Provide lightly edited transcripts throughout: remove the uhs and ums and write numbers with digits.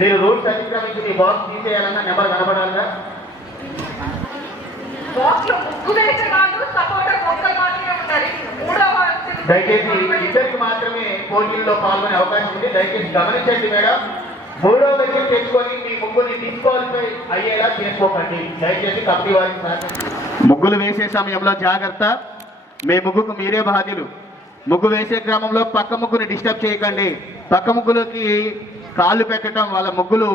మీరు రూల్స్ అతిక్రమించి మీ box తీసేయాలన్నా number కనబడాలిగా. దయచేసి ఇద్దరికి మాత్రమే పోటీల్లో పాల్గొనే అవకాశం ఉంది. దయచేసి గమనించండి మేడం. మూడో వ్యక్తిని తెచ్చుకొని మీ ముగ్గురిని డిస్క్వాలిఫై అయ్యేలా చేసుకోకండి. దయచేసి కమిటీ వారికి ముగ్గులు వేసే సమయంలో జాగ్రత్త. మీ ముగ్గుకు మీరే బాధ్యులు. ముగ్గు వేసే క్రమంలో పక్క ముగ్గుని డిస్టర్బ్ చేయకండి. పక్క ముగ్గులకి కాళ్ళు పెట్టడం, వాళ్ళ ముగ్గులు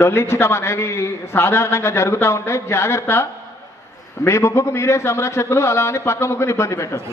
డొల్లించడం అనేవి సాధారణంగా జరుగుతూ ఉంటాయి. జాగ్రత్త. మీ ముగ్గుకు మీరే సంరక్షకులు. అలా అని పక్క ముగ్గుని ఇబ్బంది పెట్టద్దు.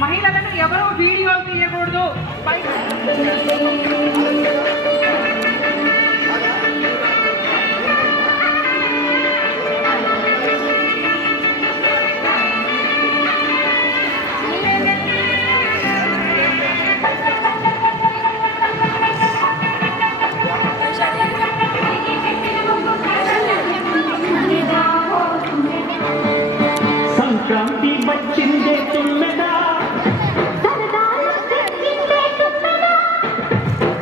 మహిళలను ఎవరో వీడియోలు తీయకూడదు. సంక్రాంతి వచ్చిందే తుమ్మెదా,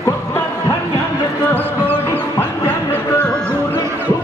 కొత్త ధాన్యాలతో కోడి పంజాలతో ఊరేగు.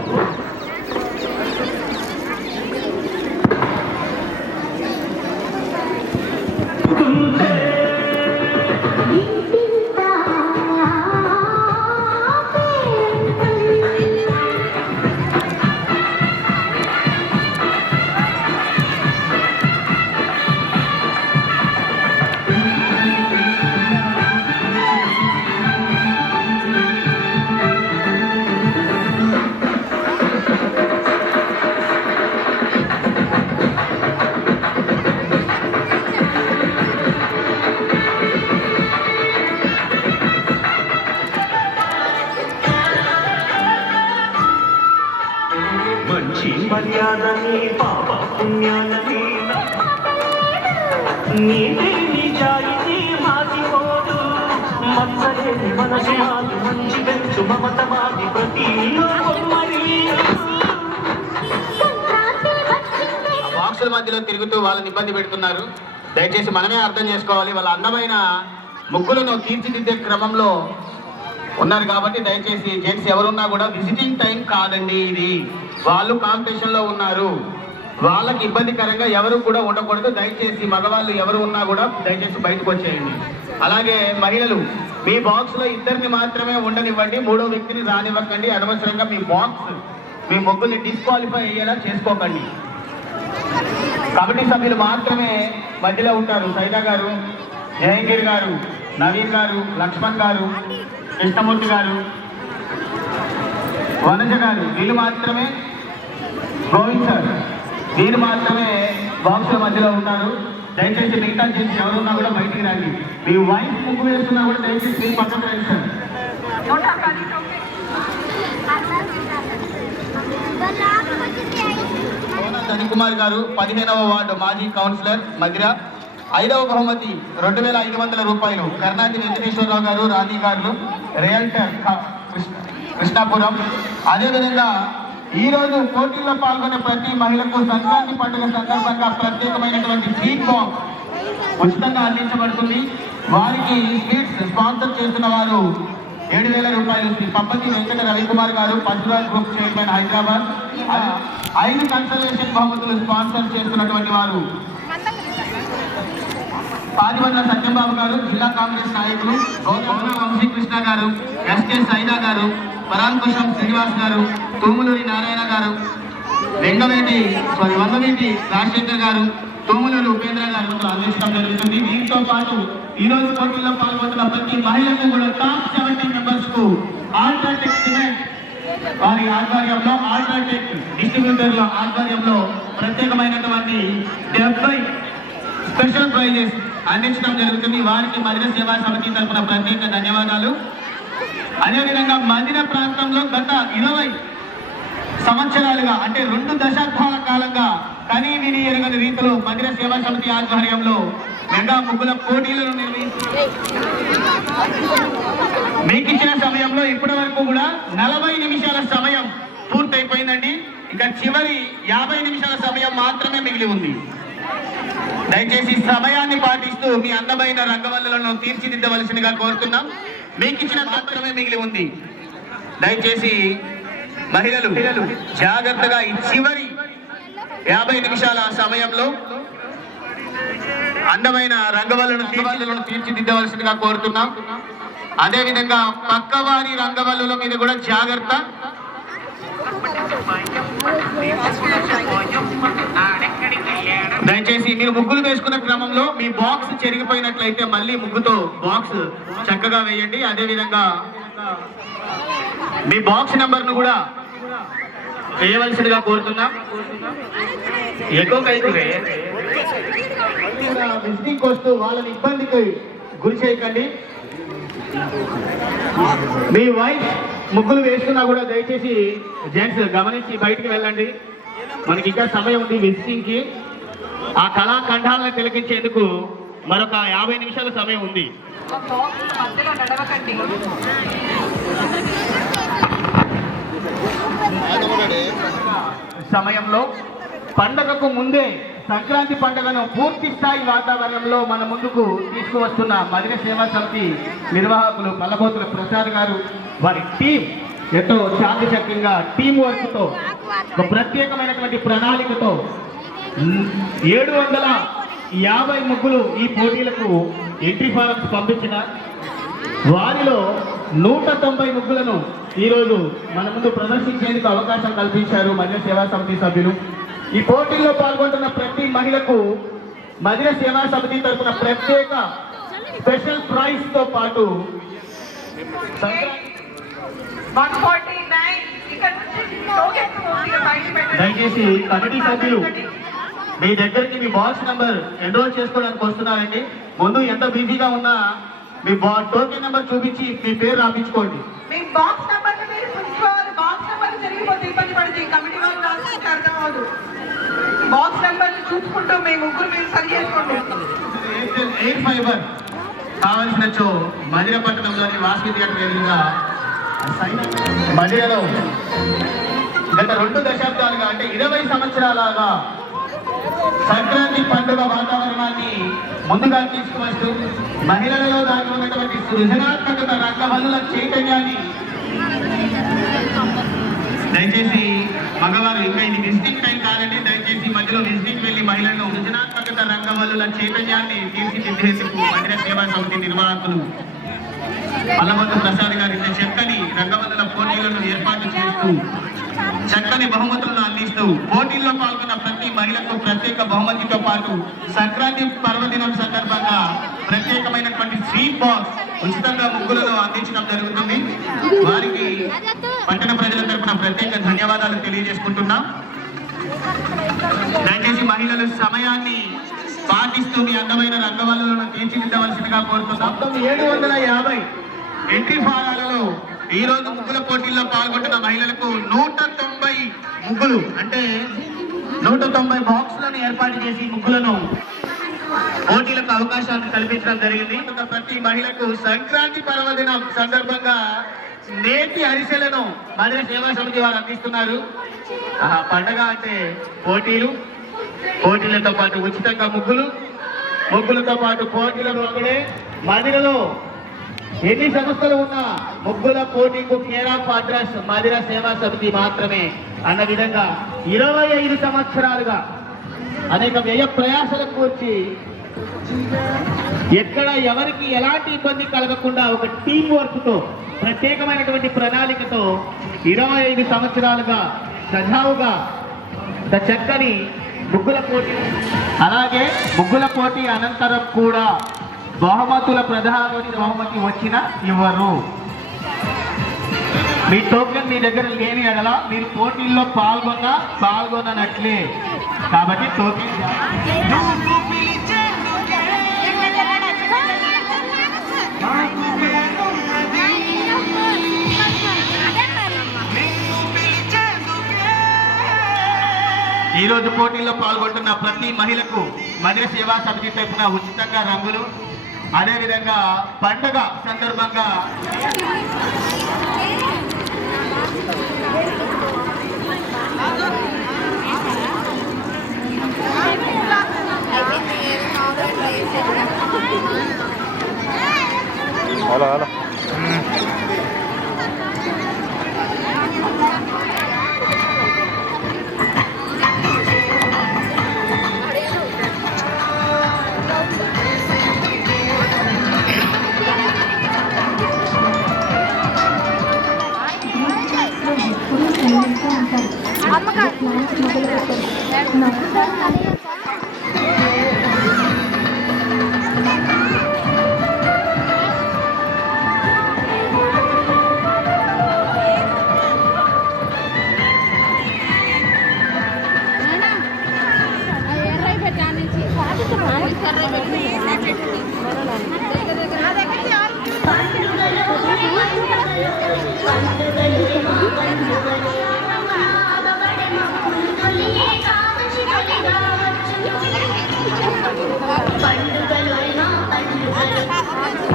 మంచి మర్యాదని పాప పుణ్యాలని నీతి నిజాయితీ మాసిపోదు. మత్సలేని మనసు మాది మంచి పెంచు మమత మాది ప్రతి బాక్సుల మధ్యలో తిరుగుతూ వాళ్ళని ఇబ్బంది పెడుతున్నారు. దయచేసి మనమే అర్థం చేసుకోవాలి. వాళ్ళ అందమైన ముగ్గులను తీర్చిదిద్దే క్రమంలో ఉన్నారు కాబట్టి దయచేసి జెంట్స్ ఎవరున్నా కూడా విజిటింగ్ టైం కాదండి ఇది. వాళ్ళు కాంపిటీషన్ లో ఉన్నారు. వాళ్ళకి ఇబ్బందికరంగా ఎవరు కూడా ఉండకూడదు. దయచేసి మగవాళ్ళు ఎవరు ఉన్నా కూడా దయచేసి బయటకు వచ్చేయండి. అలాగే మహిళలు మీ బాక్స్ లో ఇద్దరిని మాత్రమే ఉండనివ్వండి. మూడో వ్యక్తిని రానివ్వకండి. అనవసరంగా మీ బాక్స్ మీ ముగ్గుల్ని డిస్క్వాలిఫై అయ్యేలా చేసుకోకండి. కమిటీ సభ్యులు మాత్రమే మధ్యలో ఉంటారు. సైదా గారు, జయంగిరి గారు, నవీన్ గారు, లక్ష్మణ్ గారు, కృష్ణమూర్తి గారు, వనజ గారు, వీళ్ళు మాత్రమే, గోవింద్ సార్, వీళ్ళు మాత్రమే బాక్స్ మధ్యలో ఉన్నారు. దయచేసి మిగతా జెంట్స్ ఎవరున్నా కూడా బయటికి రండి. మీ వైఫ్ ముగ్గు వేస్తున్నా కూడా దయచేసి మీరు పక్కన రండి సార్. ధనికుమార్ గారు 15వ వార్డు మాజీ కౌన్సిలర్ మధిర. 5వ బహుమతి 2,500 రూపాయలు కర్ణాటి వెంకటేశ్వరరావు గారు రాణి గారు రియల్టర్ కృష్ణాపురం. అదేవిధంగా ఈ రోజు పోటీల్లో పాల్గొనే ప్రతి మహిళకు సంక్రాంతి పండుగ సందర్భంగా ప్రత్యేకమైనటువంటి స్వీట్ బాక్స్ ఉచితంగా అందించబడుతుంది. వారికి స్వీట్స్ స్పాన్సర్ చేస్తున్న వారు 7,000 రూపాయలు శ్రీ పప్పతి వెంకట రవికుమార్ గారు, పశురాజ్ గ్రూప్ చైర్మన్ హైదరాబాద్. 5 కన్సల్టేషన్ బహుమతులు స్పాన్సర్ చేస్తున్నటువంటి వారు పాదిబండ్ల సత్యంబాబు గారు, జిల్లా కాంగ్రెస్ నాయకులు, గౌరవ వంశీకృష్ణ గారు, ఎస్కే సైదా గారు, పరాంకుశం శ్రీనివాస్ గారు, తూములూరి నారాయణ గారు, వంగవీటి రాజశేఖర్ గారు, తూములూరి ఉపేంద్ర గారు అందించడం జరుగుతుంది. దీంతో పాటు ఈ రోజు పోటీల్లో పాల్గొంటున్న ప్రతి మహిళకు కూడా టాప్ 70 మెంబర్స్ కు ఆల్ట్రాటెక్ సిమెంట్ వారి ఆధ్వర్యంలో, ఆల్ట్రాటెక్ డిస్ట్రిబ్యూటర్ల ఆధ్వర్యంలో ప్రత్యేకమైనటువంటి 70 స్పెషల్ ప్రైజెస్ అందించడం జరుగుతుంది. వారికి మధిర సేవా సమితి తరఫున ప్రత్యేక ధన్యవాదాలు. అదేవిధంగా మధిర ప్రాంతంలో గత 20 సంవత్సరాలుగా అంటే 2 దశాబ్దాల కాలంగా కనీ విని ఎరుగని రీతిలో మధిర సేవా సమితి ఆధ్వర్యంలో మెగా ముగ్గుల పోటీలను నిర్వహించి మీకు ఇచ్చిన సమయంలో ఇప్పటి వరకు కూడా 40 నిమిషాల సమయం పూర్తయిపోయిందండి. ఇంకా చివరి 50 నిమిషాల సమయం మాత్రమే మిగిలి ఉంది. దయచేసి సమయాన్ని పాటిస్తూ మీ అందమైన రంగవల్లులను తీర్చిదిద్దవలసిందిగా కోరుతున్నాం. మీకు ఇచ్చిన మాత్రమే మిగిలి ఉంది. దయచేసి మహిళలు జాగ్రత్తగా ఈ చివరి 50 నిమిషాల సమయంలో అందమైన రంగవల్లులను తీర్చిదిద్దవలసిందిగా కోరుతున్నాం. అదేవిధంగా పక్కవారి రంగవల్లుల మీద కూడా జాగ్రత్త. దయచేసి మీరు ముగ్గులు వేసుకున్న క్రమంలో మీ బాక్స్ చెరిగిపోయినట్లయితే మళ్ళీ ముగ్గుతో బాక్స్ చక్కగా వేయండి. అదేవిధంగా మీ బాక్స్ నెంబర్ను కూడా వేయవలసిందిగా కోరుతున్నాం. విజిటింగ్ వస్తూ వాళ్ళని ఇబ్బందికి గురి చేయకండి. మీ వైఫ్ ముగ్గులు వేస్తున్నా కూడా దయచేసి జెంట్స్ గమనించి బయటికి వెళ్ళండి. మనకి ఇంకా సమయం ఉంది విజిటింగ్ కి. ఆ కళాఖండాలను తిలకించేందుకు మరొక 50 నిమిషాల సమయం ఉంది. సమయంలో పండగకు ముందే సంక్రాంతి పండుగను పూర్తి స్థాయి వాతావరణంలో మన ముందుకు తీసుకువస్తున్న మధిర సేవా సమితి నిర్వాహకులు పల్లబోతుల ప్రసాద్ గారు, వారి టీం ఎంతో చాకచక్యంగా టీం వర్క్ తో ఒక ప్రత్యేకమైనటువంటి ప్రణాళికతో 750 ముగ్గులు ఈ పోటీలకు ఎంట్రీ ఫారమ్స్ పంపించిన వారిలో 190 ముగ్గులను ఈరోజు మన ముందు ప్రదర్శించేందుకు అవకాశం కల్పించారు మధిర సేవా సమితి సభ్యులు. ఈ పోటీల్లో పాల్గొంటున్న ప్రతి మహిళకు మధిర సేవా సమితి తరఫున ప్రత్యేక స్పెషల్ ప్రైజ్ తో పాటు దయచేసి కమిటీ సభ్యులు మీ దగ్గరికి మీ బాక్స్ నెంబర్ ఎన్రోల్ చేసుకోవడానికి వస్తున్నారండి. ముందు ఎంత బిజీగా ఉన్నా మీ టోకెన్ నెంబర్ చూపించి మీ పేరు రాపించుకోండి. మీ బాక్స్ నెంబర్ బాక్స్ నెంబర్ జరిగిపోతే ఇబ్బంది పడితే కమిటీ వాళ్ళు రాసుకుంటే అర్థం అవ్వదు. బాక్స్ నెంబర్ చూసుకుంటూ మీ ముగ్గురు మీరు సరి చేసుకోండి. ఎయిర్ ఫైబర్ కావలసిన మధిర పట్టణంలోని వాసవి థియేటర్ ఎదురుగా మధిరలో గత 2 దశాబ్దాలుగా అంటే 20 సంవత్సరాలుగా సంక్రాంతి పండుగ వాతావరణాన్ని ముందుగా తీసుకువస్తూ మహిళలలో దాగి ఉన్నటువంటి సృజనాత్మకత రంగవల్లుల చైతన్యాన్ని దయచేసి మగవారు ఇంకా ఇది విజిటింగ్ టైం కాదండి. దయచేసి మధ్యలో విజిటింగ్ వెళ్ళి మహిళలను సృజనాత్మకత రంగవల్లుల చైతన్యాన్ని తీర్చిదిద్దేందుకు మధిర సేవా సమితి నిర్వాహకులు పల్లబోతు ప్రసాద్ గారి చక్కని రంగవల్లుల పోటీలను ఏర్పాటు చేస్తూ చక్కని బహుమతులను అందిస్తూ పోటీల్లో పాల్గొన్న ప్రతి మహిళకు ప్రత్యేక బహుమతితో పాటు సంక్రాంతి పర్వదినం సందర్భంగా ప్రత్యేకమైనటువంటి స్వీట్ బాక్స్ ఉచితంగా ముగ్గులను అందించడం జరుగుతుంది. వారికి పట్టణ ప్రజల తరపున ప్రత్యేక ధన్యవాదాలు తెలియజేసుకుంటున్నాం. దయచేసి మహిళలు సమయాన్ని పాటిస్తూ మీ అందమైన రంగవల్లులను తీర్చిదిద్దవలసిందిగా కోరుతున్నాం. 750 ఎంట్రీ ఫారాలలో ఈ రోజు ముగ్గుల పోటీల్లో పాల్గొంటున్న మహిళలకు 190 ముగ్గులు అంటే 190 బాక్సులను ఏర్పాటు చేసి ముగ్గులను పోటీలకు అవకాశాన్ని కల్పించడం జరిగింది. ప్రతి మహిళకు సంక్రాంతి పర్వదినం సందర్భంగా నేతి అరిసెలను మహిళా సేవా సమితి వారు అందిస్తున్నారు. పండగ అంటే పోటీలతో పాటు ఉచితంగా ముగ్గులతో పాటు పోటీలకు ఒకడే మదిరలో ఎన్ని సంస్థలు ఉన్నా ముగ్గుల పోటీకు కేర్ ఆఫ్ అడ్రస్ మదిరా సేవా సమితి మాత్రమే అన్న విధంగా 25 సంవత్సరాలుగా అనేక వ్యయ ప్రయాసాలకు వచ్చి ఎక్కడ ఎవరికి ఎలాంటి ఇబ్బంది కలగకుండా ఒక టీం వర్క్ తో ప్రత్యేకమైనటువంటి ప్రణాళికతో 25 సంవత్సరాలుగా సజావుగా చక్కని ముగ్గుల పోటీ, అలాగే ముగ్గుల పోటీ అనంతరం కూడా బహుమతుల ప్రధాని బహుమతి వచ్చినా ఇవ్వరు. మీ టోకెన్ మీ దగ్గర లేని ఎడల మీరు పోటీల్లో పాల్గొననట్లే. కాబట్టి టోకెన్ ఈ రోజు పోటీల్లో పాల్గొంటున్న ప్రతి మహిళకు మదిర సేవా సమితి తరఫున ఉచితంగా రంగులు, అదేవిధంగా పండుగ సందర్భంగా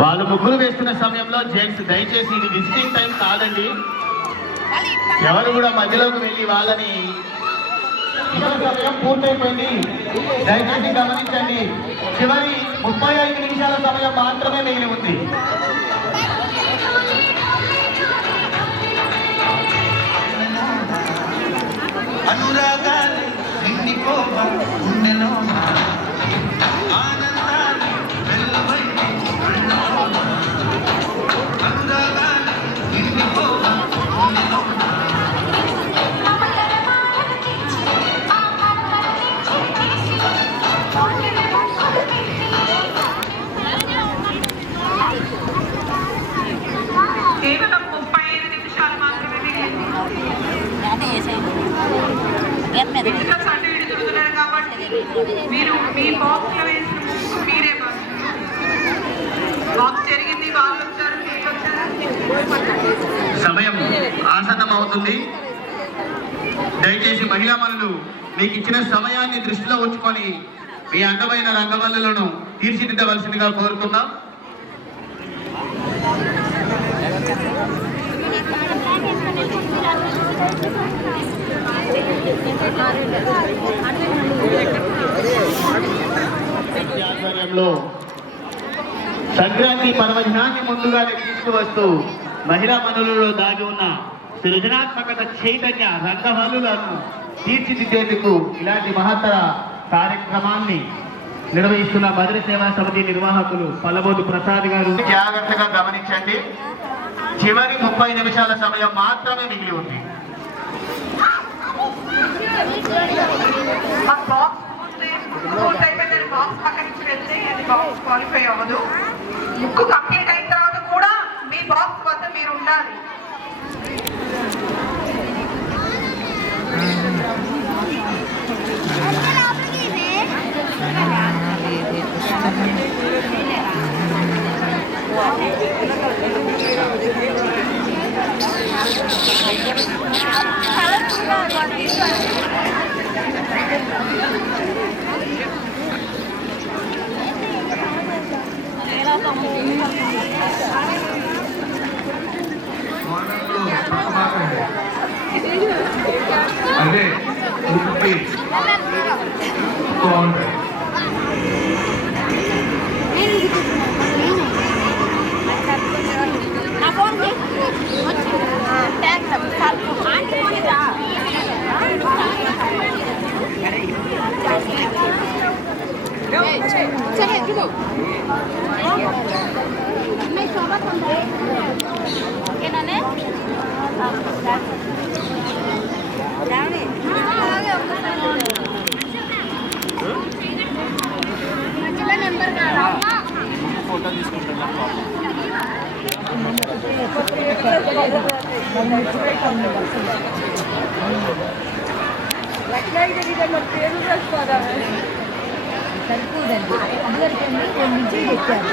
వాళ్ళు ముగ్గులు వేస్తున్న సమయంలో జెంట్స్ దయచేసి ఇది విజిటింగ్ టైం కాదండి. ఎవరు కూడా మధ్యలోకి వెళ్ళి వాళ్ళని సమయం పూర్తయిపోయింది, దయచేసి గమనించండి. చివరి 35 నిమిషాల సమయం మాత్రమే మిగిలి ఉంది. అనురాగాలి నిండిపోవా గుండెలోన ఆనందాలి వెల్లువై వెళ్ళోన అనురాగాలి నిండిపోవా గుండెలోన కేవలం 35 నిమిషాలు మాత్రమే విజిటర్స్ అటు ఇటు తిరుగుతున్నారు కాబట్టి మీరు మీ బాక్స్ లో వేసిన ముగ్గు మీరే బాక్స్ జరిగింది, వాళ్ళు వచ్చారు, మీరు వచ్చారు. సమయం ఆసన్నం అవుతుంది. దయచేసి మహిళా మనులు మీకు ఇచ్చిన సమయాన్ని దృష్టిలో ఉంచుకొని మీ అందమైన రంగవల్లులను తీర్చిదిద్దవలసిందిగా కోరుతున్నాం. ఆధ్వర్యంలో సంక్రాంతి పర్వదినాన్ని ముందుగానే తీసుకువస్తూ మహిళా మనులలో దాగి ఉన్న సృజనాత్మకత చైతన్య రంగవల్లులను తీర్చిదిద్దేందుకు ఇలాంటి మహత్తర కార్యక్రమాన్ని నిర్వహిస్తున్న మదిర సేవా సమితి నిర్వాహకులు పల్లబోతు ప్రసాద్ గారు జాగ్రత్తగా గమనించండి. చివరి 30 నిమిషాల సమయం మాత్రమే మిగిలి ఉంది. బాక్స్ పక్కన నుంచి వెళ్తే అది బాక్స్ క్వాలిఫై అవ్వదు. ముక్కు కంప్లీట్ అయిన తర్వాత కూడా మీ బాక్స్ వద్ద మీరు ఉండాలి. అదే బాగుంటాయి. సరిపోదండి అందరికీ రెండింటికి తెచ్చారు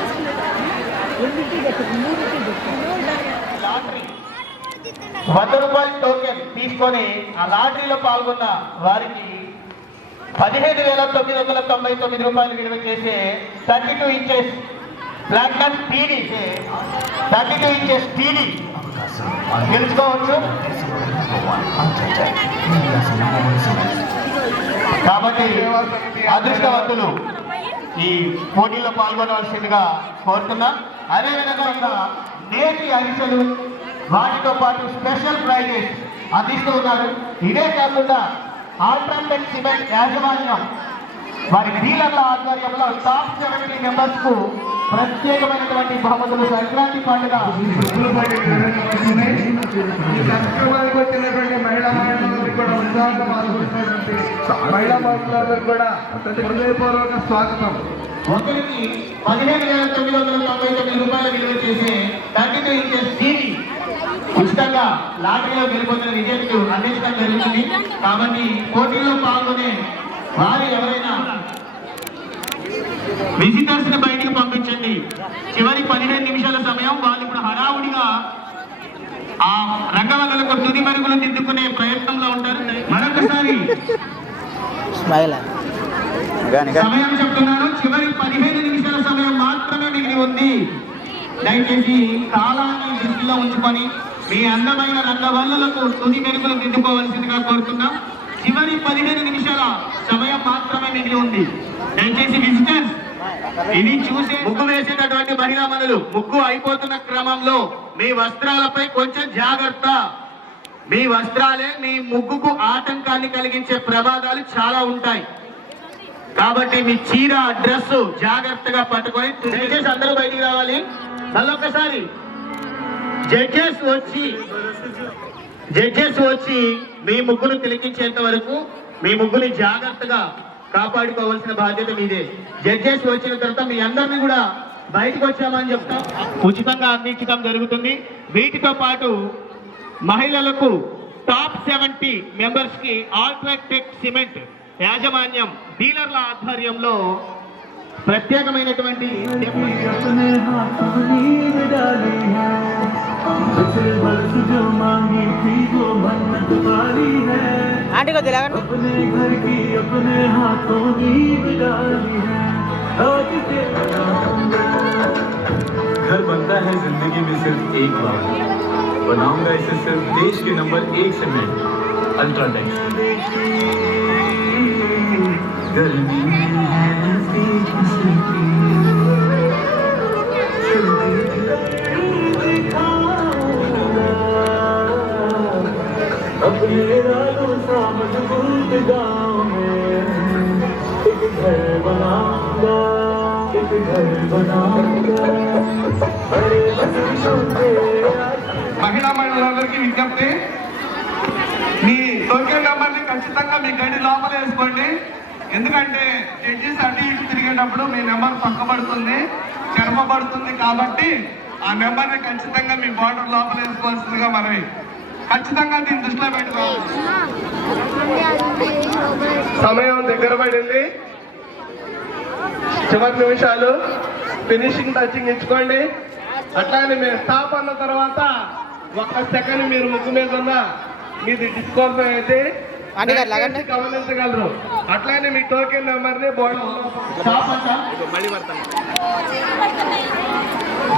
₹100 టోకెన్ తీసుకొని ఆ లాటరీలో పాల్గొన్న వారికి ₹15,999 విలువ చేసే 32 inches platinum TV 32 inches TV గెలుచుకోవచ్చు. కాబట్టి అదృష్టవంతులు ఈ పోటీలో పాల్గొనవలసిందిగా కోరుతున్నా. అదేవిధంగా నేటి అరిసెలు వాటితో పాటు స్పెషల్ ప్రైజెస్ అందిస్తూ ఉన్నారు. ఇదే కాకుండా ఆల్ట్రాటెక్ సిమెంట్ యాజమాన్యం వారి డీలర్ల ఆధ్వర్యంలో టాప్ 70 మెంబర్స్ కు ప్రత్యేకమైనటువంటి బహుమతులు సంక్రాంతి పండుగ ఈ కార్యక్రమానికి వచ్చినటువంటి మహిళలందరికీ కూడా ఉత్సాహంగా పాల్గొంటున్నటువంటి మహిళా మహిళలందరికీ కూడా హృదయపూర్వక స్వాగతం. ఒకరికి ₹15,999 విలువ చేసే 32 ఇంచెస్ టీవీ ఉచితంగా లాటరీలో గెలుపొందిన విజేతకు అందించడం జరుగుతుంది. కాబట్టి పోటీలో పాల్గొనే వారు ఎవరైనా విజిటర్స్ ని బయటికి పంపించండి. చివరి 15 నిమిషాల సమయం వాళ్ళు ఇప్పుడు హడావుడిగా ఆ రంగవల్లులకు తుది మరుగులు దిద్దుకునే ప్రయత్నంలో ఉంటారు. మరొకసారి సమయం చెప్తున్నాను, చివరి 15 నిమిషాల సమయం మాత్రమే మిగిలి ఉంది. దయచేసి కాలాన్ని దృష్టిలో ఉంచుకొని మీ అందమైన రంగవల్లులకు తుది మెరుగులు దిద్దుకోవాల్సిందిగా కోరుతున్నాం. చివరి 15 నిమిషాల సమయం మాత్రమే మిగిలి ఉంది. దయచేసి విజిటర్స్ ఇది చూసి ముగ్గు వేసేటటువంటి మహిళా మనులు ముగ్గు అయిపోతున్న క్రమంలో మీ వస్త్రాలపై కొంచెం జాగ్రత్త. మీ వస్త్రాలే మీ ముగ్గుకు ఆటంకాన్ని కలిగించే ప్రమాదాలు చాలా ఉంటాయి. కాబట్టి మీ చీర డ్రెస్ జాగ్రత్తగా పట్టుకొని దయచేసి అందరూ బయటికి రావాలి. మళ్ళొక్కసారి జడ్జెస్ వచ్చి మీ ముగ్గును తిలకించేంత వరకు మీ ముగ్గుని జాగ్రత్తగా కాపాడుకోవాల్సిన బాధ్యత మీదే. జడ్జెస్ వచ్చిన తర్వాత మీ అందరినీ కూడా బయటకు వచ్చామని చెప్తాం. ఉచితంగా అందించడం జరుగుతుంది. వీటితో పాటు మహిళలకు టాప్ 70 మెంబర్స్ కి ఆల్ట్రాటెక్ సిమెంట్ యాజమాన్యం డీలర్ల ఆధ్వర్యంలో ప్రత్యేకమైనటువంటి आंटी को दिला अपने घर की अपने हाथों नींद डाली है। घर बनता है जिंदगी में सिर्फ एक बार, बनाऊंगा इसे सिर्फ देश के नंबर 1 सीमेंट अल्ट्राटेक। गर्मी अपने रातों सा मजबूत गाँव में एक घर बनाऊंगा, एक घर बनाऊंगा। अरे మహిళా మహిళలందరికీ విజ్ఞప్తి, మీ టోకెన్ నెంబర్ని ఖచ్చితంగా మీ గడి లోపల వేసుకోండి. ఎందుకంటే జడ్జెస్ అటు ఇటు తిరిగేటప్పుడు మీ నెంబర్ పక్కబడుతుంది, చెరపబడుతుంది. కాబట్టి ఆ నెంబర్ని ఖచ్చితంగా మీ బార్డర్ లోపల వేసుకోవాల్సిందిగా మనవి. ఖచ్చితంగా దీన్ని దృష్టిలో పెట్టుకోవాలి. సమయం దగ్గర పడింది. చివరి నిమిషాలు ఫినిషింగ్ టచింగ్ ఇచ్చుకోండి. అట్లానే మీరు స్టాప్ అన్న తర్వాత ఒక్క సెకండ్ మీరు ముగ్గు మీద ఉన్న మీది డిస్క్వాలిఫై అయితే ఆంటీ గారు లాగండి. గమనించగలరు. అట్లానే మీ టోకెన్ నెంబర్ ని బోర్డు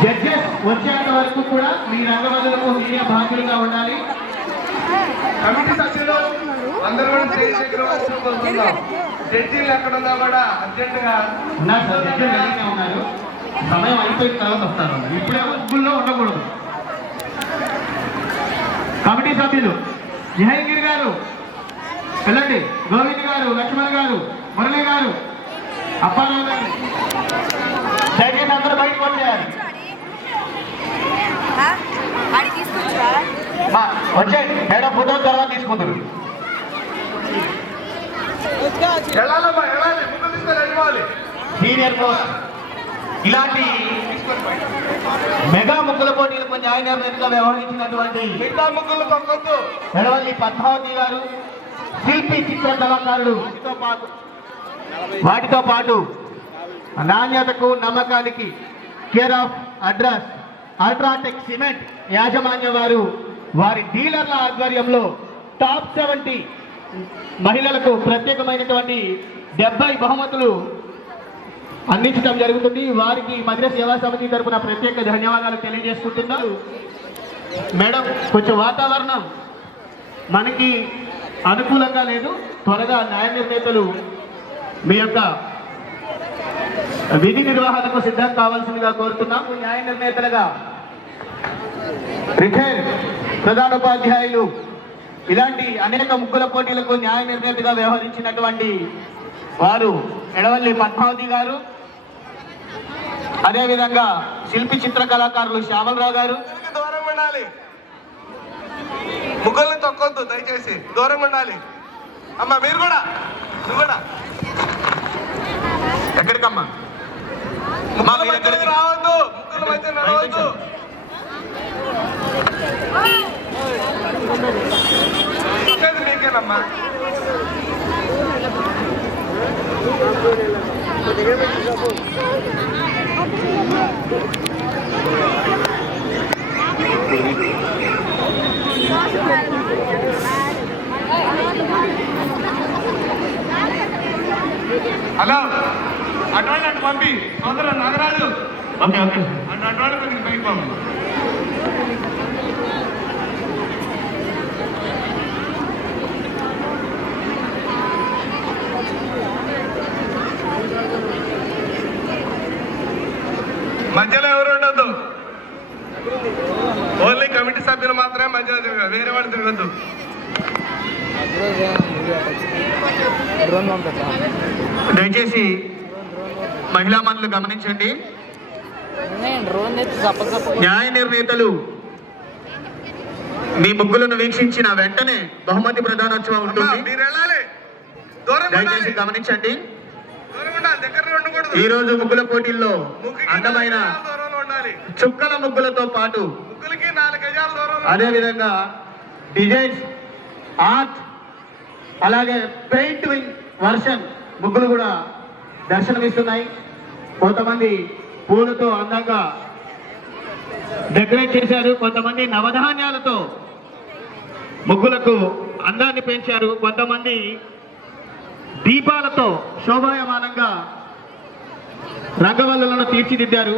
జడ్జెస్ వచ్చేంత వరకు కూడా మీ రంగవల్లులకు మీరే బాధ్యులుగా ఉండాలి. కమిటీ సభ్యులు అందరూ కూడా స్టేజ్ దగ్గర వచ్చి కోరుతున్నాం. జడ్జీలు ఎక్కడ ఉన్నా కూడా అర్జెంట్ గా ఉన్నారు సార్, జడ్జెస్ రెడీగా ఉన్నారు. సమయం అయిపోయిన తర్వాత వస్తారు. ఇప్పుడే ముగ్గుల్లో ఉండకూడదు. కమిటీ సభ్యులు జహంగీర్ గారు వెళ్ళండి, గోవింద్ గారు, లక్ష్మణ్ గారు, మురళి గారు, అప్పారావు గారు, దయచేసి అందరూ బయటకు వచ్చేయాలి. వచ్చేయండి, మేడం ఫోటో తర్వాత తీసుకుంటారు. వెళ్ళాలమ్మా, వెళ్ళాలి, ముగ్గు తీసుకొని వెళ్ళిపోవాలి. సీనియర్ మోస్ట్ ఇలాంటి మెగా ముగ్గుల పోటీలకు న్యాయ నిర్ణయంగా వ్యవహరించినటువంటి మిగతా ముగ్గులు తొక్కొద్దు. ఎడవల్లి పద్మావతి గారు, శిల్పి చిత్ర కళాకారుడు, వాటితో పాటు నాణ్యతకు నమ్మకానికి care of address UltraTech cement యాజమాన్య వారు వారి డీలర్ల ఆధ్వర్యంలో టాప్ 70 మహిళలకు ప్రత్యేకమైనటువంటి 70 బహుమతులు అందించడం జరుగుతుంది. వారికి మహిళా సేవా సమితి తరపున ప్రత్యేక ధన్యవాదాలు తెలియజేసుకుంటున్నారు. మేడం, కొంచెం వాతావరణం మనకి అనుకూలంగా లేదు. త్వరగా న్యాయ నిర్ణేతలు మీ యొక్క విధి నిర్వహణకు సిద్ధం కావాల్సిందిగా కోరుతున్నాం. న్యాయ నిర్ణేతలుగా రిటైర్డ్ ప్రధానోపాధ్యాయులు ఇలాంటి అనేక ముగ్గుల పోటీలకు న్యాయ నిర్ణేతగా వ్యవహరించినటువంటి వారు ఎడవల్లి పద్మావతి గారు, అదేవిధంగా శిల్పి చిత్ర కళాకారులు శ్యామలరావు గారు. దూరం ఉండాలి, ముగ్గుల్ని తొక్కొద్దు దయచేసి, దూరం ఉండాలి. అమ్మా మీరు కూడా, నువ్వు కూడా ఎక్కడికమ్మా? ముగ్గుల మధ్యలోకి రావద్దు, ముగ్గుల మధ్య నడవద్దు. చెప్పేది మీకేనమ్మా. హలో, అటువంటి అటు పంపి సోదరు నాగరాజు, ఓకే ఓకే అటువంటి కొంచెం పైకి పంపి. మధ్యలో ఎవరు ఉండొద్దు, ఓన్లీ కమిటీ సభ్యులు మాత్రమే మధ్యలో తిరగదు, వేరే వాళ్ళు తిరగద్దు. దయచేసి మహిళా మనులు గమనించండి. న్యాయ నిర్ణేతలు మీ ముగ్గులను వీక్షించిన వెంటనే బహుమతి ప్రదానోత్సవం ఉంటుంది. మీరు వెళ్ళాలి, దూరం దయచేసి ఉండాలి, గమనించండి. దూరం ఉండాలి, దగ్గరలో ఉండకూడదు. ఈ రోజు ముగ్గుల పోటీల్లో ముగ్గుకి అందమైన 4 గజాల దూరంలో ఉండాలి. చుక్కల ముగ్గులతో పాటు ముగ్గులకి 4 గజాల దూరంలో అదే విధంగా డిజైన్స్, ఆర్ట్, అలాగే పెయింట్ వర్షన్ ముగ్గులు కూడా దర్శనమిస్తున్నాయి. కొంతమంది పూలతో అందంగా డెకరేట్ చేశారు, కొంతమంది నవధాన్యాలతో ముగ్గులకు అందాన్ని పెంచారు, కొంతమంది దీపాలతో శోభాయమానంగా రంగవల్లులను తీర్చిదిద్దారు.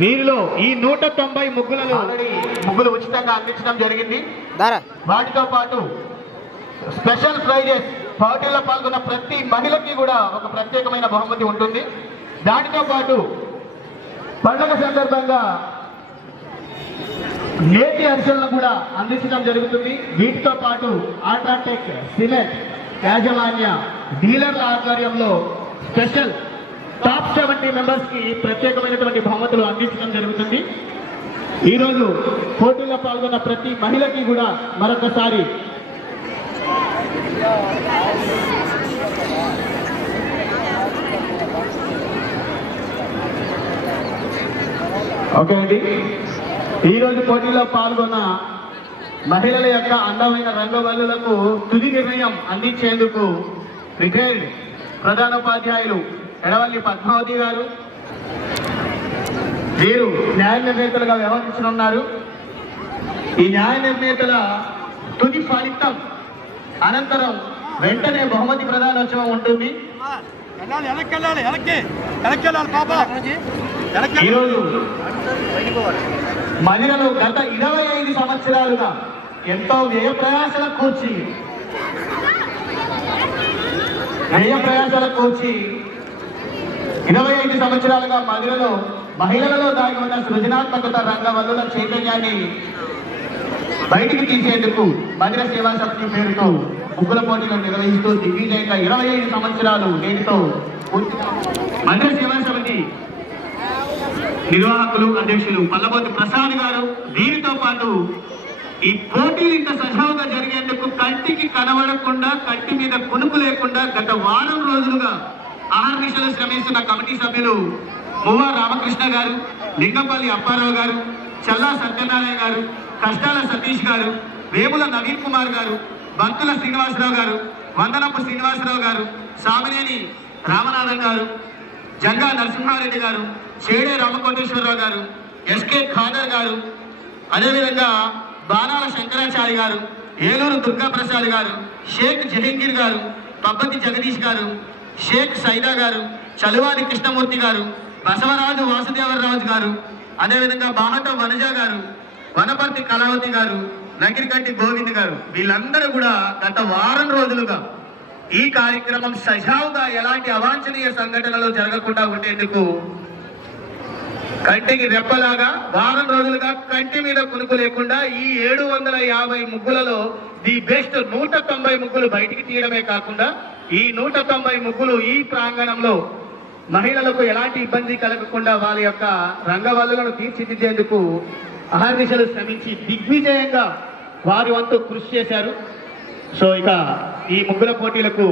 వీరిలో ఈ 190 ముగ్గులను ముగ్గులు ఉచితంగా అందించడం జరిగింది. వాటితో పాటు స్పెషల్ ప్రైజెస్, పోటీల్లో పాల్గొన్న ప్రతి మహిళకి కూడా ఒక ప్రత్యేకమైన బహుమతి ఉంటుంది. దానితో పాటు పండుగ సందర్భంగా నేతి అరిసెలను కూడా అందించడం జరుగుతుంది. వీటితో పాటు అల్ట్రాటెక్ సిమెంట్ యాజమాన్య డీలర్ల ఆధ్వర్యంలో స్పెషల్ టాప్ 70 మెంబర్స్ కి ప్రత్యేకమైనటువంటి బహుమతులు అందించడం జరుగుతుంది. ఈరోజు పోటీలో పాల్గొన్న ప్రతి మహిళకి కూడా మరొకసారి ఓకే అండి, ఈరోజు పోటీలో పాల్గొన్న మహిళల యొక్క అందమైన రంగవల్లులకు తుది నిర్ణయం అందించేందుకు రిటైర్డ్ ప్రధానోపాధ్యాయులు ఎడవల్లి పద్మావతి గారు వీరు న్యాయ నిర్ణేతలుగా వ్యవహరించనున్నారు. ఈ న్యాయ నిర్ణేతల తుది ఫలితం అనంతరం వెంటనే బహుమతి ప్రదానోత్సవం ఉంటుంది. ఈరోజు మహిళలు గత 25 సంవత్సరాలుగా ఎంతో వ్యయ ప్రయాసాలకు కూర్చి 25 సంవత్సరాలుగా మహిళలలో దాగి ఉన్న సృజనాత్మకత రంగవల్లుల చైతన్యాన్ని బయటికి తీసేందుకు మహిళా సేవా సమితి పేరుతో ముగ్గుల పోటీలను నిర్వహిస్తూ దిగ్విజయంగా 25 సంవత్సరాలు నేటితో మహిళా సేవా సమితి నిర్వాహకులు అధ్యక్షులు పల్లబోతి ప్రసాద్ గారు, దీనితో పాటు ఈ పోటీలు ఇంత సజావుగా జరిగేందుకు కంటికి కనబడకుండా, కంటి మీద కునుకు లేకుండా గత వారం రోజులుగా ఆహర్నిశలు శ్రమిస్తున్న కమిటీ సభ్యులు మువ్వ రామకృష్ణ గారు, లింగంపల్లి అప్పారావు గారు, చల్లా సత్యనారాయణ గారు, కష్టాల సతీష్ గారు, వేముల నవీన్ కుమార్ గారు, బంతుల శ్రీనివాసరావు గారు, వందనపు శ్రీనివాసరావు గారు, సామినేని రామనాథన్ గారు, జంగా నరసింహారెడ్డి గారు, చేడే రామకోటేశ్వరరావు గారు, ఎస్కే ఖాదర్ గారు, అదేవిధంగా బాణాల శంకరాచారి గారు, ఏలూరు దుర్గాప్రసాద్ గారు, షేక్ జహంగీర్ గారు, పబ్బతి జగదీష్ గారు, షేక్ సైదా గారు, చలువాది కృష్ణమూర్తి గారు, బసవరాజు వాసుదేవరాజు గారు, అదేవిధంగా బాహట వనజ గారు, వనపర్తి కళావతి గారు, నగిరికంటి గోవింద్ గారు, వీళ్ళందరూ కూడా గత వారం రోజులుగా ఈ కార్యక్రమం సజావుగా ఎలాంటి అవాంఛనీయ సంఘటనలు జరగకుండా ఉండేందుకు కంటికి రెప్పలాగా వారం రోజులుగా కంటి మీద కునుకు లేకుండా ఈ 750 ముగ్గులలో ది బెస్ట్ 190 ముగ్గులు బయటికి తీయడమే కాకుండా ఈ 190 ముగ్గులు ఈ ప్రాంగణంలో మహిళలకు ఎలాంటి ఇబ్బంది కలగకుండా వాళ్ళ యొక్క రంగవల్లులను తీర్చిదిద్దేందుకు అహర్నిశలు శ్రమించి దిగ్విజయంగా వారి వంతు కృషి చేశారు. సో ఇక ఈ ముగ్గుల పోటీలకు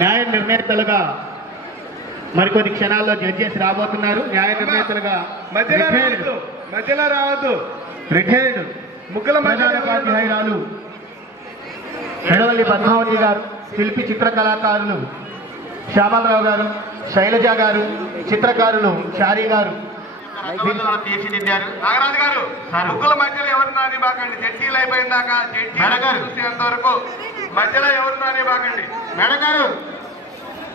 న్యాయ నిర్ణేతలుగా మరికొన్ని క్షణాల్లో జడ్జెస్ రాబోతున్నారు. న్యాయ నిర్ణేతలుగా మధ్యలో రావద్దు. రిటైర్డ్ ముగ్గుల ఉపాధ్యాయురాలు ఎడవల్లి పద్మావతి గారు, శిల్పి చిత్రకళాకారులు శ్యామలరావు గారు, శైలజ గారు, చిత్రకారులు చారీ గారు తీర్చిదిద్దారు. నాగరాజు గారు, ముగ్గుల మధ్యలో ఎవరు నాని బాకండి. జడ్జీలు అయిపోయిన దాకా చూసేంత వరకు మధ్యలో ఎవరు నాని బాకండి. మేడం గారు,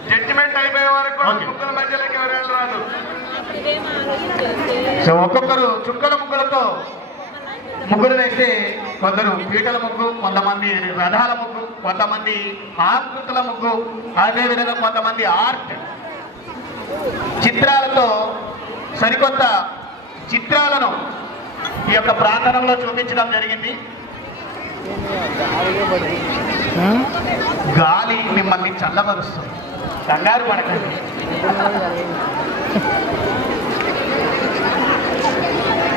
జడ్జిమెంట్ అయిపోయే వరకు ముగ్గుల మధ్యలోకి ఎవరు వెళ్ళరాదు. సో ఒక్కొక్కరు చుక్కల ముగ్గులతో ముగ్గులు వేస్తే కొందరు పీటల ముగ్గు, కొంతమంది రథాల ముగ్గు, కొంతమంది ఆకృతుల ముగ్గు, అదేవిధంగా కొంతమంది ఆర్ట్ చిత్రాలతో సరికొత్త చిత్రాలను ఈ యొక్క ప్రాంగణంలో చూపించడం జరిగింది. గాలి మిమ్మల్ని చల్లబరుస్తుంది, కంగారు పడకండి.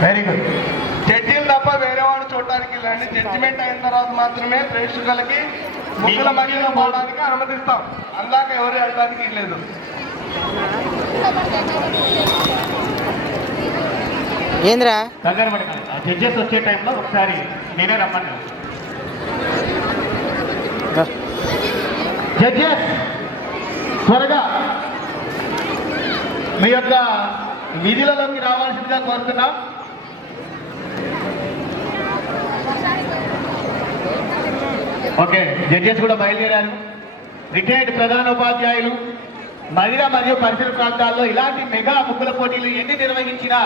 Very good. జడ్జీలు తప్ప వేరే వాడు చూడడానికి వెళ్ళండి. జడ్జిమెంట్ అయిన తర్వాత మాత్రమే ప్రేక్షకులకి ముగ్గుల మధ్యలో పోవడానికి అనుమతిస్తాం. అందాక ఎవరు వెళ్ళడానికి లేదు. ఏంద్రా కంగారు పడకండి. జడ్జెస్ వచ్చే టైంలో ఒకసారి నేనే రమ్మన్నాను. జడ్జెస్ త్వరగా మీ యొక్క విధులలోకి రావాల్సిందిగా కోరుతున్నాం. ఓకే, జడ్జెస్ కూడా బయలుదేరారు. రిటైర్డ్ ప్రధానోపాధ్యాయులు మదిర మరియు పరిసర ప్రాంతాల్లో ఇలాంటి మెగా ముగ్గుల పోటీలు ఎన్ని నిర్వహించినా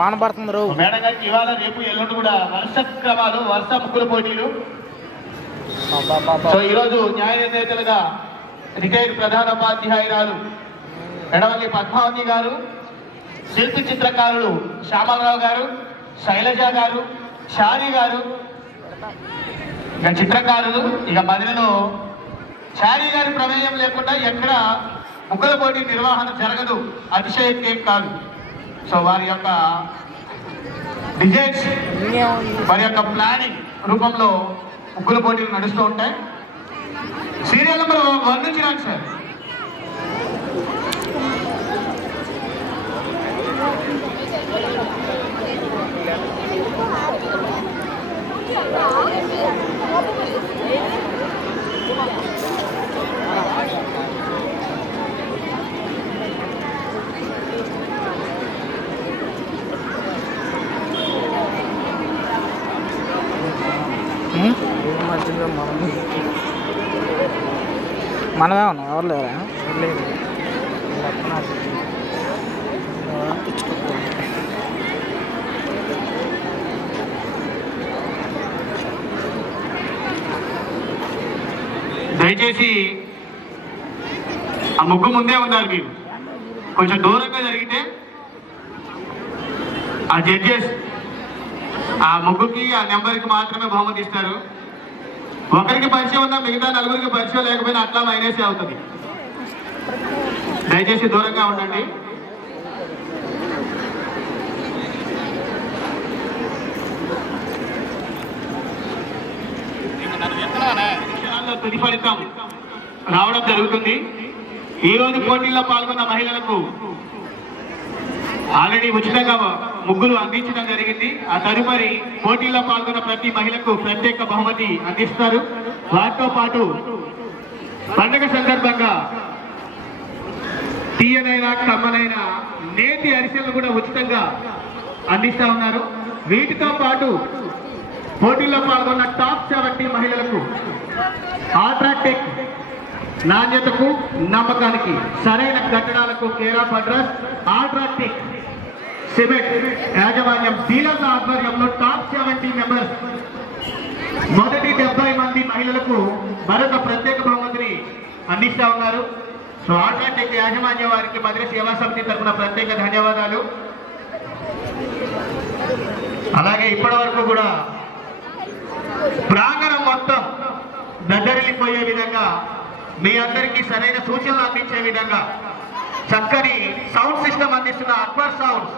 వాన పడుతుంది రో మేడం గారికి ఇవాళ రేపు ఎల్లుండి కూడా వరుస క్రమాలు, వరుస ముగ్గుల పోటీలు. సో ఈరోజు న్యాయ నిర్ణేతలుగా రిటైర్డ్ ప్రధానోపాధ్యాయురాలు ఎడవల్లి పద్మావతి గారు, శిల్పి చిత్రకారులు శ్యామలరావు గారు, శైలజ గారు, షారీ గారు, ఇక చిత్రకారులు. ఇక మదిలో షారీ గారి ప్రమేయం లేకుండా ఎక్కడ ముగ్గుల పోటీ నిర్వహణ జరగదు, అతిశయోక్తి కాదు. సో వారి యొక్క డిజైన్స్, వారి యొక్క ప్లానింగ్ రూపంలో ముగ్గుల పోటీలు నడుస్తూ ఉంటాయి. సీరియల్ నెంబర్ 1 నుంచి రండి సార్. మనమే ఉన్నాం, ఎవరు లేరా? లేదు. దయచేసి ఆ ముగ్గు ముందే ఉన్నారు, మీరు కొంచెం దూరంగా జరిగితే ఆ జడ్జెస్ ఆ ముగ్గుకి ఆ నెంబర్కి మాత్రమే బహుమతి ఇస్తారు. ఒకరికి పరిచయం ఉన్నా మిగతా నలుగురికి పరిచయం లేకపోయినా అట్లా మైనసే అవుతుంది. దయచేసి దూరంగా ఉండండి. తుది ఫలితం రావడం జరుగుతుంది. ఈ రోజు పోటీల్లో పాల్గొన్న మహిళలకు ఆల్రెడీ ఉచితంగా ముగ్గులు అందించడం జరిగింది. ఆ తదుపరి పోటీల్లో పాల్గొన్న ప్రతి మహిళకు ప్రత్యేక బహుమతి అందిస్తారు. వాటితో పాటు పండుగ సందర్భంగా తీయనైన కమ్మనైన నేతి అరిసెలను కూడా ఉచితంగా అందిస్తా ఉన్నారు. వీటితో పాటు పోటీల్లో పాల్గొన్న టాప్ 70 మహిళలకు ఆల్ట్రాటెక్ నాణ్యతకు నమ్మకానికి సరైన కట్టడాలకు care of address UltraTech cement యాజమాన్యం డీలర్ల ఆధ్వర్యంలో టాప్ 70 మెంబర్స్ మొదటి 70 మంది మహిళలకు మరొక ప్రత్యేక బహుమతిని అందిస్తా ఉన్నారు. సో ఆల్ట్రాటెక్ యాజమాన్యం వారికి మధుర సేవా సమితి తరఫున ప్రత్యేక ధన్యవాదాలు. అలాగే ఇప్పటి వరకు కూడా ప్రాంగణం మొత్తం దద్దరిల్లిపోయే విధంగా మీ అందరికీ సరైన సూచనలు అందించే విధంగా చక్కని సౌండ్ సిస్టమ్ అందిస్తున్న అక్బర్ సౌండ్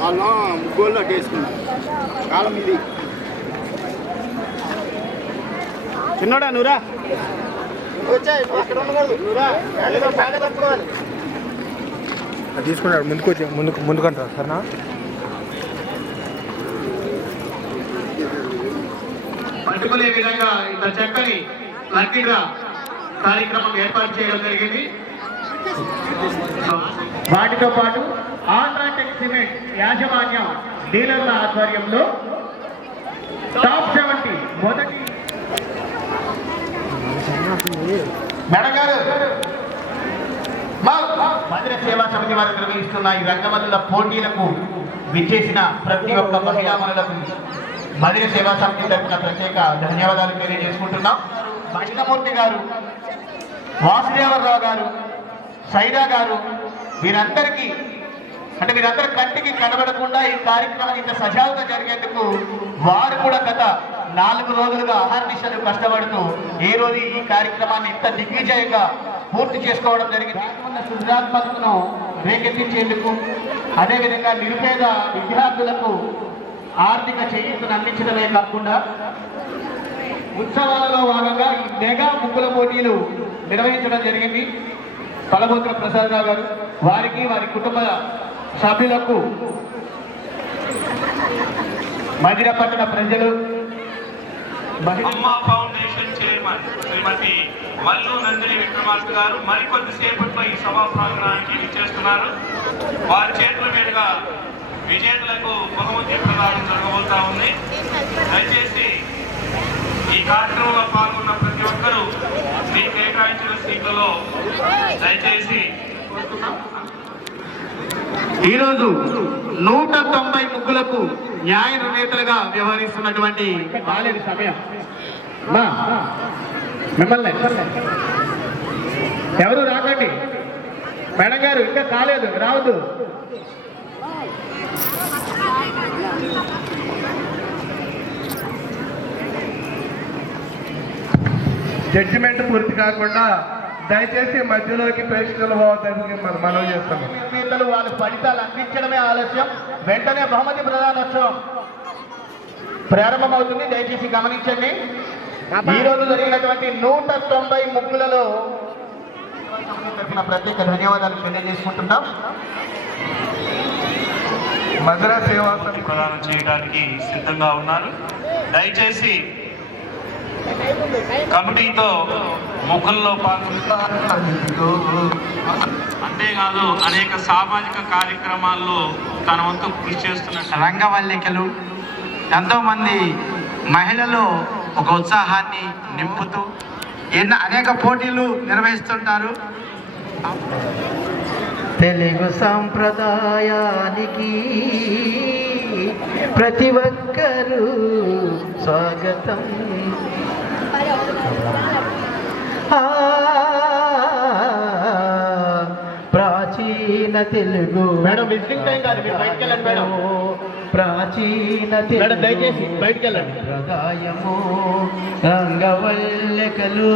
వాళ్ళు గోల్లో వేసుకున్నారు కాలం ఇది చిన్నోడా నువ్వురా తీసుకున్నాడు ముందుకంటారు సరేనా? పట్టుకునే విధంగా ఇంత చక్కని లక్కీగా కార్యక్రమం ఏర్పాటు చేయడం జరిగింది. వాటితో పాటు ఆల్ట్రాటెక్ సిమెంట్ యాజమాన్యం డీలర్ల ఆధ్వర్యంలో టాప్ 70 మొదటి మేడం గారు మధుర సేవా సమితి వారు నిర్వహిస్తున్న ఈ రంగవల్లుల పోటీలకు విచ్చేసిన ప్రతి ఒక్క మహిళామణులకు మధుర సేవా సమితి తరఫున ప్రత్యేక ధన్యవాదాలు తెలియజేసుకుంటున్నాం. కృష్ణమూర్తి గారు, వాసుదేవరావు గారు, సైదా గారు, వీరందరికీ వీరందరి కంటికి కనబడకుండా ఈ కార్యక్రమం ఇంత సజావుగా జరిగేందుకు వారు కూడా గత 4 రోజులుగా అహర్నిశలు కష్టపడుతూ ఈ రోజు ఈ కార్యక్రమాన్ని ఇంత దిగ్విజయంగా పూర్తి చేసుకోవడం జరిగింది. సృజనాత్మకతను రేకెత్తించేందుకు అదేవిధంగా నిరుపేద విద్యార్థులకు ఆర్థిక చేయూతను అందించడమే కాకుండా ఉత్సవాలలో భాగంగా ఈ మెగా ముగ్గుల పోటీలు నిర్వహించడం జరిగింది. పలబోత్ర ప్రసాదరావు గారు వారికి వారి కుటుంబ సభ్యులకు మధిర పట్టణ ప్రజలు అమ్మా ఫౌండేషన్ చైర్మన్ శ్రీమతి మల్లు నందిని విక్రమార్క గారు మరికొద్ది సేపట్లో ఈ సభా ప్రాంగణానికి విచ్చేస్తున్నారు. వారి చేతుల మీదుగా విజేతలకు బహుమతి ప్రదానం జరగబోతా ఉంది. దయచేసి ఈ కార్యక్రమంలో పాల్గొన్న ప్రతి ఒక్కరూ మీ కేటాయించిన సీట్లలో దయచేసి ఈరోజు 190 ముగ్గులకు న్యాయ నిర్ణేతలుగా వ్యవహరిస్తున్నటువంటి బాలేని సమయం మా మిమ్మల్ని ఎవరు రాకండి. మేడం గారు ఇంకా కాలేదు, రావద్దు. జడ్జిమెంట్ పూర్తి కాకుండా దయచేసి మధ్యలోకి ప్రేక్షకులు పోవద్దని మనం చేస్తాము. నిర్ణేతలు వాళ్ళ ఫలితాలు అందించడమే ఆలస్యం. వెంటనే బహుమతి ప్రధానోత్సవం ప్రారంభమవుతుంది. దయచేసి గమనించండి. ఈ రోజు జరిగినటువంటి 190 ముగ్గులలో ప్రత్యేక ధన్యవాదాలు తెలియజేసుకుంటున్నాం. మధుర సేవా ప్రదానం చేయడానికి సిద్ధంగా ఉన్నారు. దయచేసి కమిటీతో ముగ్గుల్లో పాల్గొంటారు. అంతేకాదు అనేక సామాజిక కార్యక్రమాల్లో తన వంతు కృషి చేస్తున్న రంగవల్లికలు ఎంతోమంది మహిళలు ఒక ఉత్సాహాన్ని నింపుతూ అనేక పోటీలు నిర్వహిస్తుంటారు. తెలుగు సాంప్రదాయానికి ప్రతి ఒక్కరూ స్వాగతం. ప్రాచీన తెలుగు మేడం విజిటింగ్ టైం కాదు, మీరు బయటకు వెళ్ళండి మేడం. ప్రాచీన మేడం దయచేసి బయటకు వెళ్ళండి. ప్రదాయము రంగవల్లికలు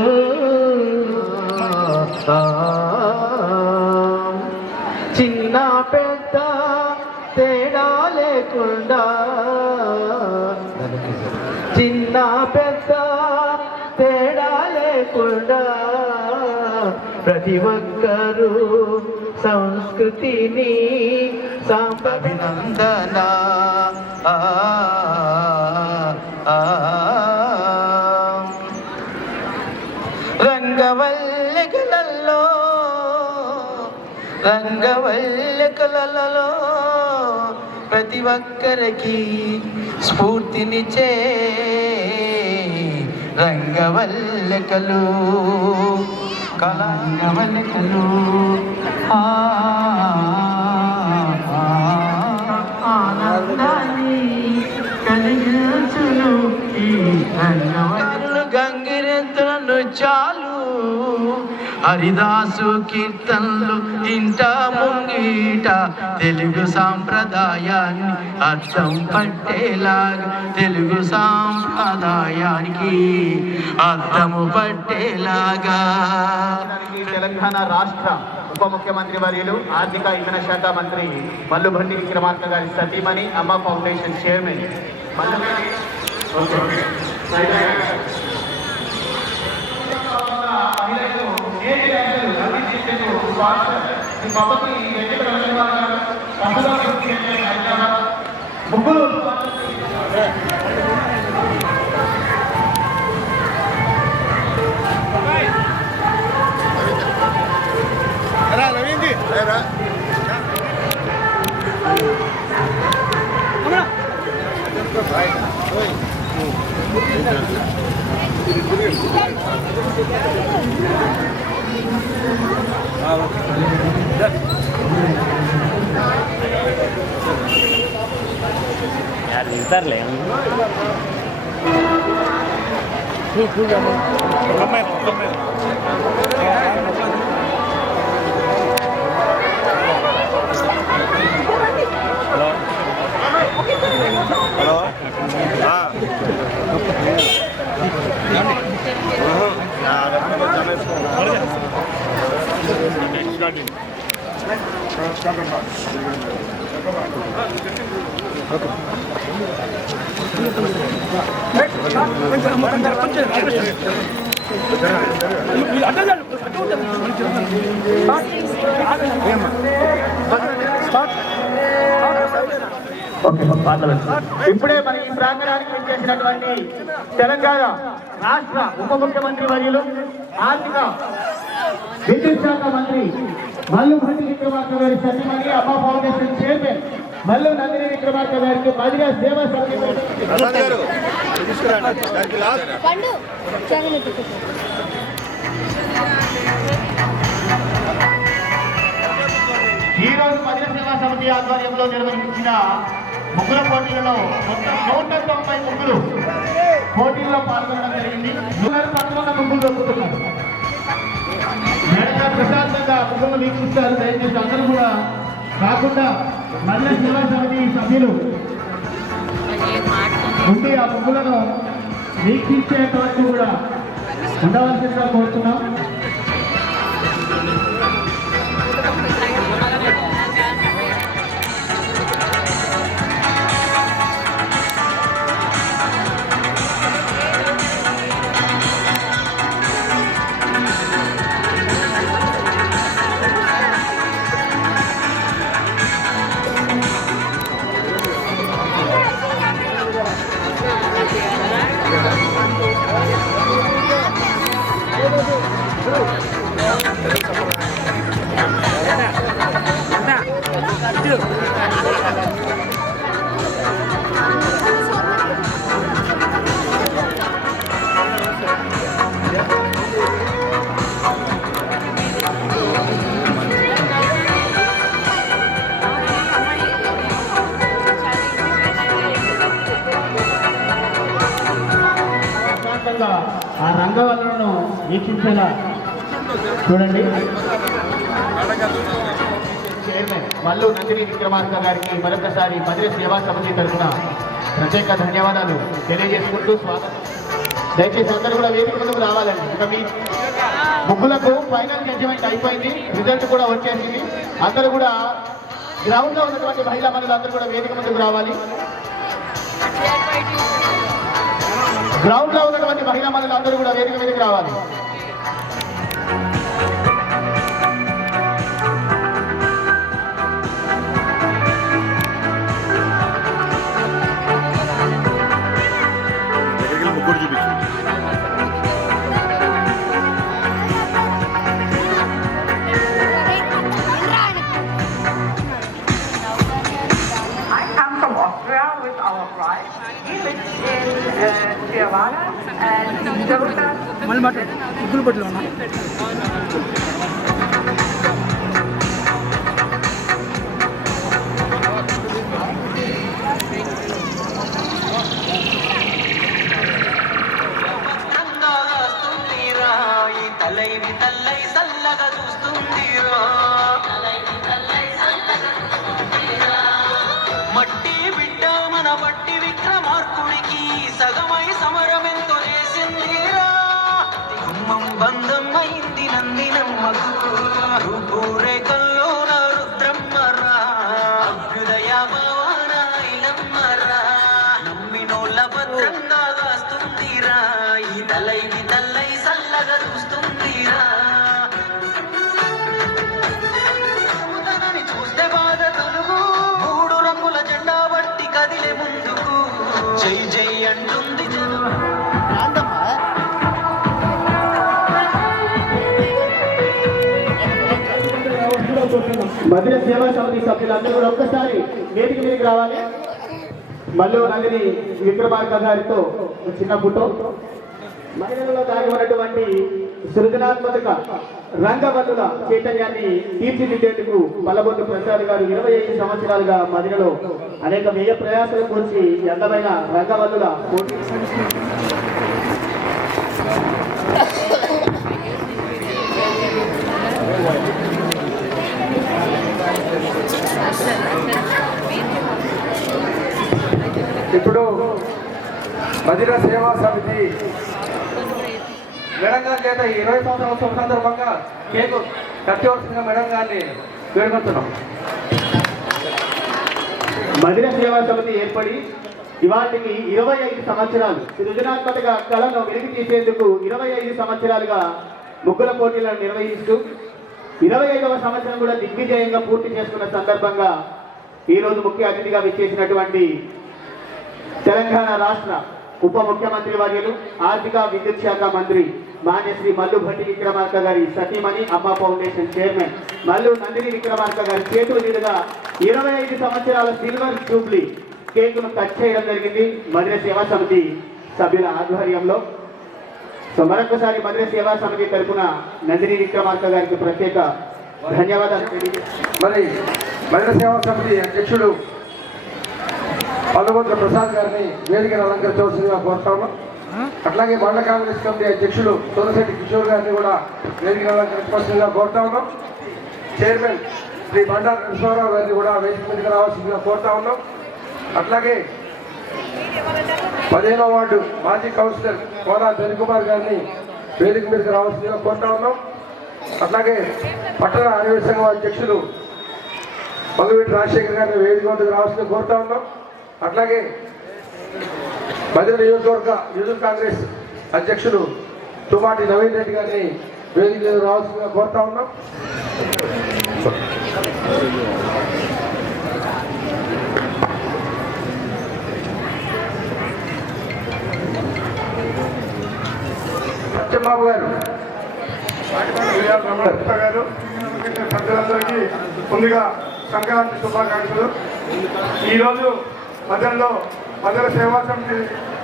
చిన్న పెద్ద తేడా లేకుండా, చిన్న పెద్ద తేడా లేకుండా ప్రతి ఒక్కరూ సంస్కృతిని అభినందన రంగవల్లికలలో రంగవల్లికలలో ప్రతి ఒక్కరికి స్ఫూర్తినిచ్చే రంగవల్లికలు కళంగవల్లికలు ఆనందాన్ని కలిగించును ఈ రంగవల్లికలు. గంగిరెద్దుల నృత్యాలు హరిదాసు కీర్తనలు ఇంట ముంగీట తెలుగు సాంప్రదాయాన్ని అర్థం పట్టేలాగా, తెలుగు సాంప్రదాయానికి అర్థము పట్టేలాగా. తెలంగాణ రాష్ట్ర ఉప ముఖ్యమంత్రి వర్యులు ఆర్థిక ఇంధన శాఖ మంత్రి మల్లుభండి విక్రమార్క గారి సతీమణి అమ్మ ఫౌండేషన్ చైర్మన్ ముగ్గురు यार इधर ఇప్పుడే మరి ఈ ప్రాంగణానికి విచ్చేసినటువంటి తెలంగాణ రాష్ట్ర ఉప ముఖ్యమంత్రి వర్యులు ఆర్థిక విద్యుత్ శాఖ మంత్రి మల్లుభండి విక్రమార్క గారి సతీమణి అమ్మ ఫౌండేషన్ చైర్మన్ మల్లు నందిని విక్రమార్క గారికి మదిగా సేవా సమితి ఈ రోజు మదిగా సేవా సమితి ఆధ్వర్యంలో నిర్వహించిన ముగ్గుల పోటీలలో మొత్తం 190 ముగ్గులు పోటీల్లో పాల్గొనడం జరిగింది. 119 ముగ్గులు దొరుకుతున్నారు. మేడగా ప్రశాంతంగా ముగ్గులు వీక్షిస్తారు. దయచేసి అందరూ కూడా కాకుండా మహిళా సేవా సమితి సభ్యులు ఉండి ఆ ముగ్గులను వీక్షించేంత వరకు కూడా ఉండవలసిందిగా కోరుతున్నాం. ఆ రంగవల్లులను వీక్షించేలా చూడండి. చైర్మన్ మల్లు నందిని విక్రమార్క గారికి మరొకసారి మధుర సేవా సమితి తరఫున ప్రత్యేక ధన్యవాదాలు తెలియజేసుకుంటూ స్వాగతం. దయచేసి అందరూ కూడా వేదిక ముందుకు రావాలండి. ఇక మీ ముగ్గులకు ఫైనల్ జడ్జిమెంట్ అయిపోయింది, రిజల్ట్ కూడా వచ్చేసింది. అందరూ కూడా గ్రౌండ్ లో ఉన్నటువంటి మహిళా మనులు అందరూ కూడా వేదిక ముందుకు రావాలి. గ్రౌండ్ లో ఉన్నటువంటి మహిళా మనులు అందరూ కూడా వేదిక మీదకి రావాలి. ముగ్గురు చూపించు. I come from Austria with our bride. He lives in Tijuana and Jakarta. మళ్ళీ మాట్లాడు ముగ్గులు పట్టులో ఉన్నా. తలైవి తల్లై సల్లగా చూస్తుందిరా, మట్టి బిడ్డ మన బట్టి విక్రమార్కుడికి సగమై సమరమెంతో చేసిందిరా. గుమ్మం బంధం అయింది నందినమ్మకు, రూపురేఖల్లో నా రుద్రమ్మరా, అభ్యుదయ భవాన ఐలమ్మరా, నమ్మినోళ్ళ భద్రంగా కాస్తుందిరా, ఈ తలైవి తల్లై సల్లగా చూస్తుందిరా. చూస్తే బాధ తొలుగు, మూడు రంగుల జెండా బట్టి కదిలే ముందుకు, జై జై అంటుంది జనం. మధుర సేవా సమితి సభ్యులందరూ కూడా ఒక్కసారి వేదిక మీదకి రావాలి. మల్లు నందిని విక్రమార్క గారితో చిన్న ఫోటో. మహిళలలో దాగి ఉన్నటువంటి సృజనాత్మక రంగవల్లుల చైతన్యాన్ని తీర్చిదిద్దేందుకు మల్లబొందు ప్రసాద్ గారు 25 సంవత్సరాలుగా మదిరలో అనేక వ్యయ ప్రయాసాలు కూర్చి అందమైన రంగవల్లుల పోటీ ఇప్పుడు మదిర సేవా సమితి మేడం గారి చేత 20 సంవత్సరాల సందర్భంగా కేకు కట్టవలసిన మేడం గారిని వేడుకుంటున్నాం. మదిర సేవా సమితి ఏర్పడి ఇవాటికి 25 సంవత్సరాలు. సృజనాత్మక కళను వెలికి తీసేందుకు 25 సంవత్సరాలుగా ముగ్గుల పోటీలను నిర్వహిస్తూ 25వ సంవత్సరం కూడా దిగ్విజయంగా పూర్తి చేసుకున్న సందర్భంగా ఈరోజు ముఖ్య అతిథిగా విచ్చేసినటువంటి తెలంగాణ రాష్ట్ర ఉప ముఖ్యమంత్రి వర్యులు, ఆర్థిక విద్యుత్ శాఖ మంత్రి మాన్యశ్రీ మల్లు భట్టి విక్రమార్క గారి సతీమణి అమ్మ ఫౌండేషన్ చైర్మన్ మల్లు నందిని విక్రమార్క గారి చేతుల మీదుగా 25 సంవత్సరాల సిల్వర్ జూబ్లీ కేకును కట్ చేయడం జరిగింది మధుర సేవా సమితి సభ్యుల ఆధ్వర్యంలో. సో మరొకసారి మధుర సేవా సమితి తరఫున నందిని విక్రమార్క గారికి ప్రత్యేక ధన్యవాదాలు. మరి మధుర సేవా సమితి అధ్యక్షుడు పల్లవంతుల ప్రసాద్ గారిని వేదికను అలంకరించవలసిందిగా కోరుతా ఉన్నాం. అట్లాగే మండల కాంగ్రెస్ కమిటీ అధ్యక్షులు సోనశెట్టి కిషోర్ గారిని కూడా వేదికను అలంకరించవలసిందిగా కోరుతా ఉన్నాం. చైర్మన్ శ్రీ బండారు నరసింహారావు గారిని కూడా వేదిక మీదకి రావాల్సిందిగా కోరుతా ఉన్నాం. అట్లాగే 15వ వార్డు మాజీ కౌన్సిలర్ కోరా రవికుమార్ గారిని వేదిక మీదకి రావాల్సిందిగా కోరుతా ఉన్నాం. అట్లాగే పట్టణ ఆర్యవేశ సంఘం అధ్యక్షులు మంగవీటి రాజశేఖర్ గారిని వేదిక మీదకి రావాల్సిందిగా కోరుతా ఉన్నాం. అట్లాగే మధ్య నియోజకవర్గ యూత్ కాంగ్రెస్ అధ్యక్షులు తుమాటి నవీన్ రెడ్డి గారిని వేదిక మీద రావాల్సిందిగా కోరుతా ఉన్నాం. సత్యబాబు గారు గారు ప్రజలందరికీ ముందుగా సంక్రాంతి శుభాకాంక్షలు. ఈరోజు మధ్యలో సేవా సమితి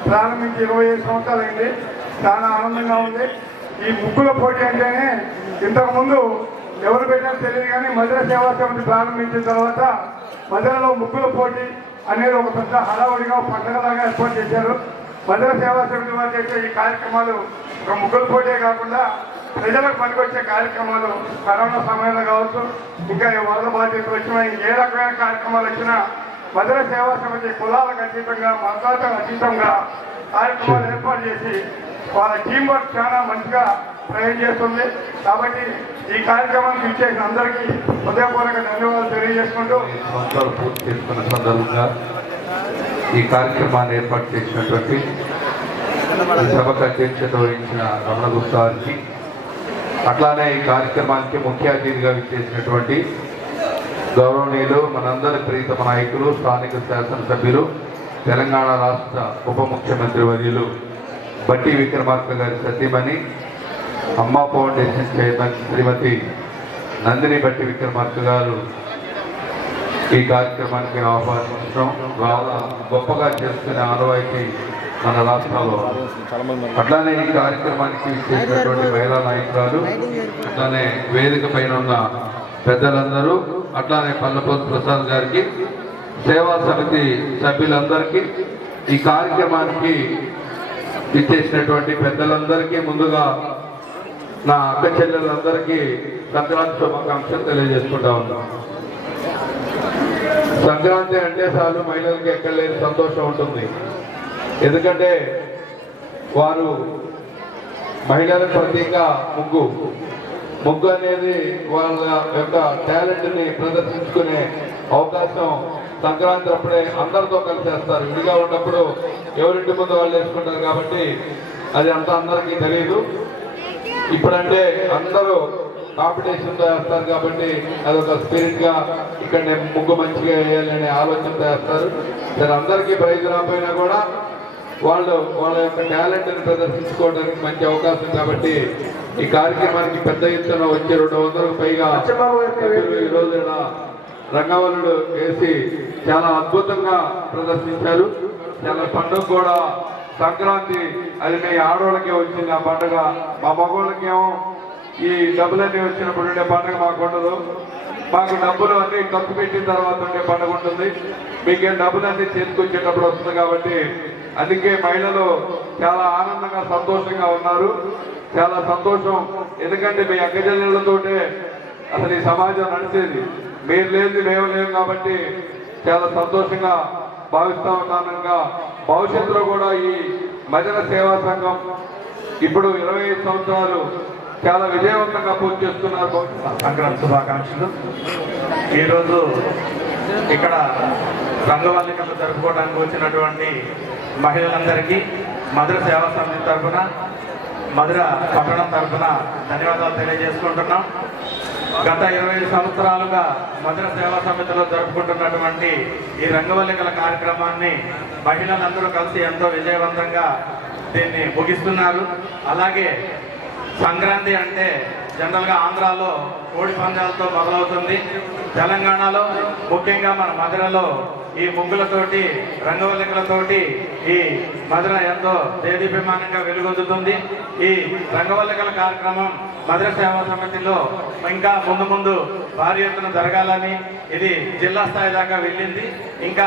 ప్రారంభించి 25 సంవత్సరాలు అయింది. చాలా ఆనందంగా ఉంది. ఈ ముగ్గుల పోటీ అంటేనే ఇంతకుముందు ఎవరు పెట్టినా తెలియదు, కానీ మధ్యలో సేవా సమితి ప్రారంభించిన తర్వాత మధ్యలో ముగ్గుల పోటీ అనేది ఒక పెద్ద హడావుడిగా పండుగలాగా ఏర్పాటు చేశారు. మధ్యలో సేవా సమితి వారు చేసే ఈ కార్యక్రమాలు ఒక ముగ్గుల పోటీ కాకుండా ప్రజలకు పనికొచ్చే కార్యక్రమాలు కరోనా సమయంలో కావచ్చు, ఇంకా వరద బాధ్యతలు వచ్చినా ఏ రకమైన కార్యక్రమాలు వచ్చినా మధుర సేవా సమితి కులాలకు అతీతంగా మతాలకు అతీతంగా కార్యక్రమాలు ఏర్పాటు చేసి వాళ్ళ టీం వర్క్ చాలా మంచిగా ప్రయోజనం చేస్తుంది. కాబట్టి ఈ కార్యక్రమానికి ఇచ్చేసిన అందరికీ హృదయపూర్వక ధన్యవాదాలు తెలియజేసుకుంటూ సంవత్సరాలు పూర్తి చేసుకున్న సందర్భంగా ఈ కార్యక్రమాన్ని ఏర్పాటు చేసినటువంటి సభకు అధ్యక్షత వహించిన రమణ గుప్తా గారికి, అట్లానే ఈ కార్యక్రమానికి ముఖ్య అతిథిగా విచ్చేసినటువంటి గౌరవనీయులు మనందరి ప్రీతమ నాయకులు స్థానిక శాసనసభ్యులు తెలంగాణ రాష్ట్ర ఉప ముఖ్యమంత్రి వర్యులు బట్టి విక్రమార్క గారి సతీమణి అమ్మా ఫౌండేషన్ చైర్మన్ శ్రీమతి నందిని బట్టి విక్రమార్క గారు ఈ కార్యక్రమానికి ఆహ్వానించడం చాలా గొప్పగా చేసుకునే ఆనవాయితీ మన రాష్ట్రంలో. అట్లానే ఈ కార్యక్రమానికి చేసినటువంటి మహిళా నాయకురాలు, అట్లానే వేదిక పైన ఉన్న పెద్దలందరూ, అట్లానే పల్లపోతు ప్రసాద్ గారికి, సేవా సమితి సభ్యులందరికీ, ఈ కార్యక్రమానికి ఇచ్చేసినటువంటి పెద్దలందరికీ ముందుగా నా అక్క చెల్లెలందరికీ సంక్రాంతి శుభాకాంక్షలు తెలియజేసుకుంటా ఉన్నాం. సంక్రాంతి అంటే చాలు మహిళలకి ఎక్కడలేని సంతోషం ఉంటుంది. ఎందుకంటే వారు మహిళల ప్రతీక ముగ్గు అనేది వాళ్ళ యొక్క టాలెంట్ని ప్రదర్శించుకునే అవకాశం సంక్రాంతి అప్పుడే అందరితో కలిసి వేస్తారు. విడిగా ఉన్నప్పుడు ఎవరింటి ముందు వాళ్ళు వేసుకుంటారు కాబట్టి అది అంతా అందరికీ తెలియదు. ఇప్పుడంటే అందరూ కాంపిటీషన్తో వేస్తారు కాబట్టి అదొక స్పిరిట్గా ఇక్కడ ముగ్గు మంచిగా వేయాలనే ఆలోచనతో వేస్తారు. సరే, అందరికీ ప్రైజ్ రాకపోయినా కూడా వాళ్ళు వాళ్ళ యొక్క టాలెంట్ని ప్రదర్శించుకోవడానికి మంచి అవకాశం కాబట్టి ఈ కార్యక్రమానికి పెద్ద ఎత్తున వచ్చి 200కు పైగా ఈ రోజు రంగవల్లుడు వేసి చాలా అద్భుతంగా ప్రదర్శించారు. చాలా పండుగ కూడా సంక్రాంతి అది మీ ఆడవాళ్ళకే వచ్చింది ఆ పండుగ. మా మగవాళ్ళకేమో ఈ డబ్బులన్నీ వచ్చినప్పుడు ఉండే పండుగ మాకు ఉండదు. మాకు డబ్బులు అన్ని ఖర్చు పెట్టిన తర్వాత ఉండే పండుగ ఉంటుంది. మీకేం డబ్బులన్నీ చేసుకొచ్చేటప్పుడు వస్తుంది కాబట్టి అందుకే మహిళలు చాలా ఆనందంగా సంతోషంగా ఉన్నారు. చాలా సంతోషం. ఎందుకంటే మీ అక్కచెల్లెళ్లతోటే అసలు ఈ సమాజం నడిచేది. మీరు లేదు మేము లేవు కాబట్టి చాలా సంతోషంగా భావిస్తా ఉన్నాను. భవిష్యత్తులో కూడా ఈ మహిళల సేవా సంఘం ఇప్పుడు 25 సంవత్సరాలు చాలా విజయవంతంగా పూర్తి చేస్తున్నారు. సంక్రాంతి శుభాకాంక్షలు. ఈరోజు ఇక్కడ రంగవల్లికలు జరుపుకోవడానికి వచ్చినటువంటి మహిళలందరికీ మధుర సేవా సమితి తరఫున, మధుర పట్టణం తరఫున ధన్యవాదాలు తెలియజేసుకుంటున్నాం. గత 25 సంవత్సరాలుగా మధుర సేవా సమితిలో జరుపుకుంటున్నటువంటి ఈ రంగవల్లికల కార్యక్రమాన్ని మహిళలందరూ కలిసి ఎంతో విజయవంతంగా దీన్ని ముగిస్తున్నారు. అలాగే సంక్రాంతి అంటే జనరల్గా ఆంధ్రాలో కోడి పందాలతో మొదలవుతుంది. తెలంగాణలో ముఖ్యంగా మన మధురలో ఈ ముగ్గులతోటి రంగవల్లికలతోటి ఈ మధుర ఎంతో దేదీప్యమానంగా వెలుగొందుతుంది. ఈ రంగవల్లికల కార్యక్రమం మధుర సేవా సమితిలో ఇంకా ముందు భారీ ఎత్తున జరగాలని ఇది జిల్లా స్థాయి దాకా వెళ్ళింది. ఇంకా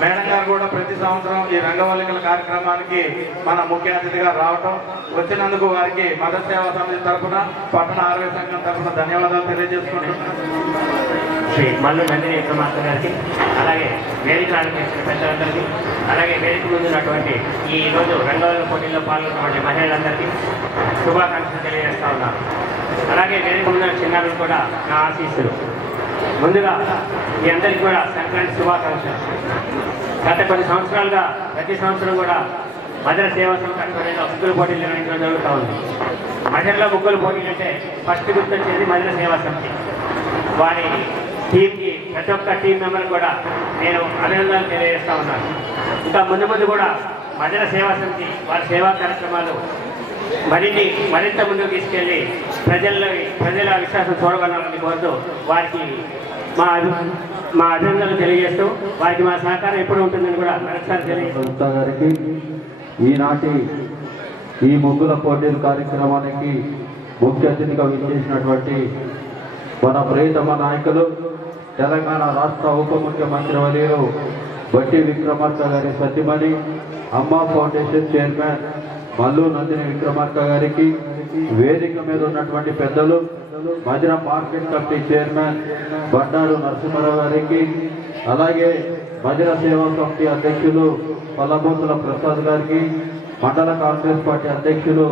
మేడం గారు కూడా ప్రతి సంవత్సరం ఈ రంగవల్లికల కార్యక్రమానికి మన ముఖ్య అతిథిగా రావటం, వచ్చినందుకు వారికి మధుర సేవా సమితి తరఫున పట్టణ ఆరోగ్య సంఘం తరఫున ధన్యవాదాలు తెలియజేసుకుంటున్నాం. శ్రీ మల్లు నందిని విక్రమార్క గారికి, అలాగే వేదిక అలంకరించిన పెద్దలందరికీ, అలాగే వేదిక ముందున్నటువంటి ఈరోజు రంగవల్లికల పోటీల్లో పాల్గొన్నటువంటి మహిళలందరికీ శుభాకాంక్షలు తెలియజేస్తా ఉన్నాను. అలాగే వేదిక ముందున్న చిన్నారులు కూడా నా ఆశీస్సులు. ముందుగా మీ అందరికీ కూడా సంక్రాంతి శుభాకాంక్షలు. గత కొన్ని సంవత్సరాలుగా ప్రతి సంవత్సరం కూడా మధుర సేవా సమితి ఆధ్వర్యంలో ముగ్గుల పోటీలు నిర్వహించడం జరుగుతూ ఉంది. మధురలో ముగ్గుల పోటీలు అంటే ఫస్ట్ గుర్తొచ్చేది మధుర సేవా సమితి. వారి టీంకి ప్రతి ఒక్క టీం మెంబర్ కూడా నేను అభినందనలు తెలియజేస్తా ఉన్నాను. ఇంకా ముందు కూడా మధుర సేవా సమితి వారి సేవా కార్యక్రమాలు మరింత ముందుకు తీసుకెళ్లి ప్రజల విశ్వాసం చూడగలరని కోరుతూ వారికి మా అభినందనలు తెలియజేస్తూ వారికి మా సహకారం ఎప్పుడు ఉంటుందని కూడా మరొకసారి తెలియజేస్తాం. గారికి ఈనాటి ఈ ముగ్గుల పోటీల కార్యక్రమానికి ముఖ్య అతిథిగా విచ్చేసినటువంటి మన ప్రియతమ నాయకులు తెలంగాణ రాష్ట్ర ఉప ముఖ్యమంత్రి వర్యులు బట్టి విక్రమార్క గారి సత్యమణి, అమ్మా ఫౌండేషన్ చైర్మన్ మల్లు నందిని విక్రమార్క గారికి, వేదిక మీద ఉన్నటువంటి పెద్దలు Madhira market committee chairman Bandaru Narasimha Rao గారికి, అలాగే మధుర సేవా సమితి అధ్యక్షులు పల్లబోతుల ప్రసాద్ గారికి, మండల కాంగ్రెస్ పార్టీ అధ్యక్షులు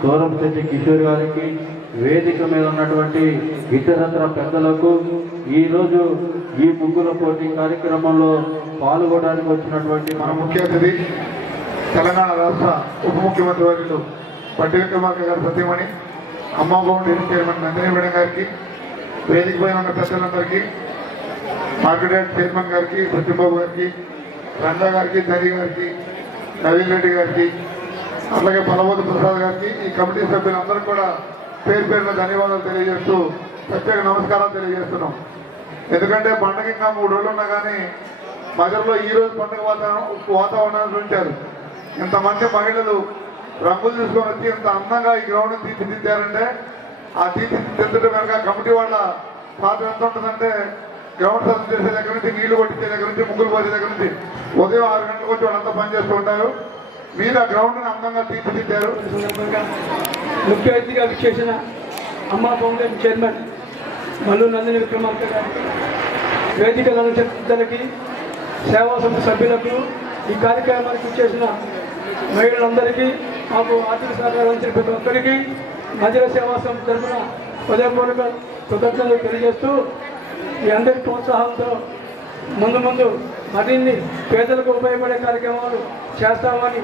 సోరంశెట్టి కిషోర్ గారికి, వేదిక మీద ఉన్నటువంటి ఇతరత్ర పెద్దలకు, ఈరోజు ఈ ముగ్గుల పోటీ కార్యక్రమంలో పాల్గొనడానికి వచ్చినటువంటి మన ముఖ్య అతిథి తెలంగాణ రాష్ట్ర ఉప ముఖ్యమంత్రి వర్యులు బట్టి విక్రమార్క గారి Satyamani, Amma foundation chairman Nandini madam గారికి, వేదిక పైన ఉన్న పెద్దలందరికీ, మార్కెట్ యార్డ్ చైర్మన్ గారికి, సత్యంబాబు గారికి, రంగా గారికి, దరి గారికి, నవీన్ రెడ్డి గారికి, అలాగే పల్లబోతు ప్రసాద్ గారికి, ఈ కమిటీ సభ్యులందరూ కూడా పేరున ధన్యవాదాలు తెలియజేస్తూ ప్రత్యేక నమస్కారాలు తెలియజేస్తున్నాం. ఎందుకంటే పండగ ఇంకా 3 రోజులు ఉన్నా కానీ మధురలో ఈ రోజు పండుగ వాతావరణాన్ని ఉంచారు. ఇంతమంది మహిళలు రంగులు తీసుకొని వచ్చి ఇంత అందంగా ఈ గ్రౌండ్ తీర్చిదిద్దారంటే ఆ తీర్చిదిద్దడం కనుక కమిటీ వాళ్ళ పాత్ర ఎంత ఉంటుందంటే గ్రౌండ్ సర్వ్ చేసే దగ్గర నుంచి, నీళ్లు కొట్టించే దగ్గర నుంచి, ముగ్గులు పోసే దగ్గర నుంచి ఉదయం 6 గంటలకు వచ్చి వాళ్ళంతా పనిచేస్తూ ఉంటారు. మీరు ఆ గ్రౌండ్ని అందంగా తీర్చిదిద్దారు. ముఖ్య అతిథిగా విచ్చేసిన అమ్మా ఫౌండేషన్ చైర్మన్ మల్లు నందిని విక్రమార్క గారికి, వేదిక అలంకరించడానికి సేవా సమితి సభ్యులకు, ఈ కార్యక్రమానికి విచ్చేసిన మహిళలందరికీ, మాకు ఆర్థిక సహకారం ఇచ్చిన ప్రతి ఒక్కరికి మధుర సేవా సమితి తరఫున హృదయపూర్వక కృతజ్ఞతలు తెలియజేస్తూ ఈ అందరి ప్రోత్సాహంతో ముందు మరిన్ని పేదలకు ఉపయోగపడే కార్యక్రమాలు చేస్తామని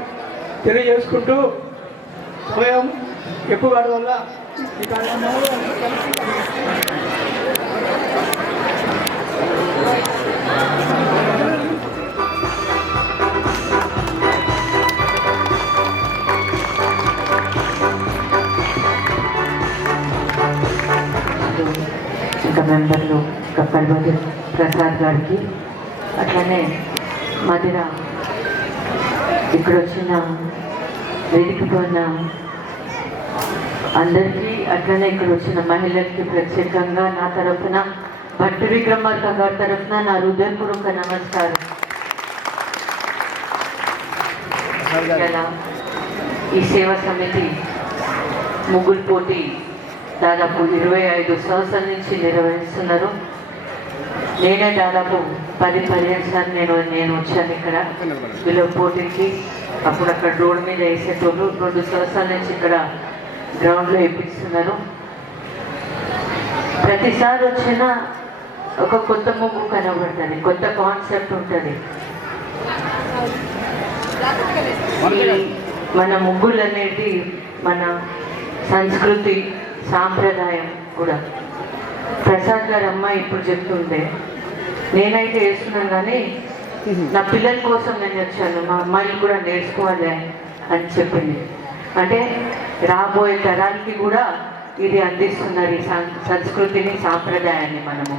తెలియజేసుకుంటూ, సమయం ఎక్కువ కావడం వల్ల ఈ కార్యక్రమంలో ఇంకా మెంబర్లు పల్లబోతు ప్రసాద్ గారికి, అట్లనే మధుర ఇక్కడ వచ్చిన వేదికతో ఉన్న అందరికీ, అట్లనే ఇక్కడ వచ్చిన మహిళలకి ప్రత్యేకంగా నా తరఫున భట్టి విక్రమార్క గారి తరఫున నా హృదయపూర్వక నమస్కారం. ఇలా ఈ సేవా సమితి ముగ్గుల పోటీ దాదాపు 25 సంవత్సరాల నుంచి నిర్వహిస్తున్నారు. నేనే దాదాపు 10-15 సార్లు నేను వచ్చాను ఇక్కడ వీళ్ళ పోటీకి. అప్పుడు అక్కడ రోడ్ మీద వేసేటోళ్ళు 2 సంవత్సరాల నుంచి ఇక్కడ గ్రౌండ్లో వేపిస్తున్నారు. ప్రతిసారి వచ్చినా ఒక కొత్త ముగ్గు కనబడుతుంది, కొత్త కాన్సెప్ట్ ఉంటుంది. మన ముగ్గులు అనేది మన సంస్కృతి సాంప్రదాయం కూడా. ప్రసాద్ గారు అమ్మాయి ఇప్పుడు చెప్తుంటే నేనైతే వేస్తున్నాను, కానీ నా పిల్లల కోసం నేను వచ్చాను, మా అమ్మాయిలు కూడా నేర్చుకోవాలి అని చెప్పింది. అంటే రాబోయే తరాలకి కూడా ఇది అందిస్తున్నారు, ఈ సంస్కృతిని సాంప్రదాయాన్ని. మనము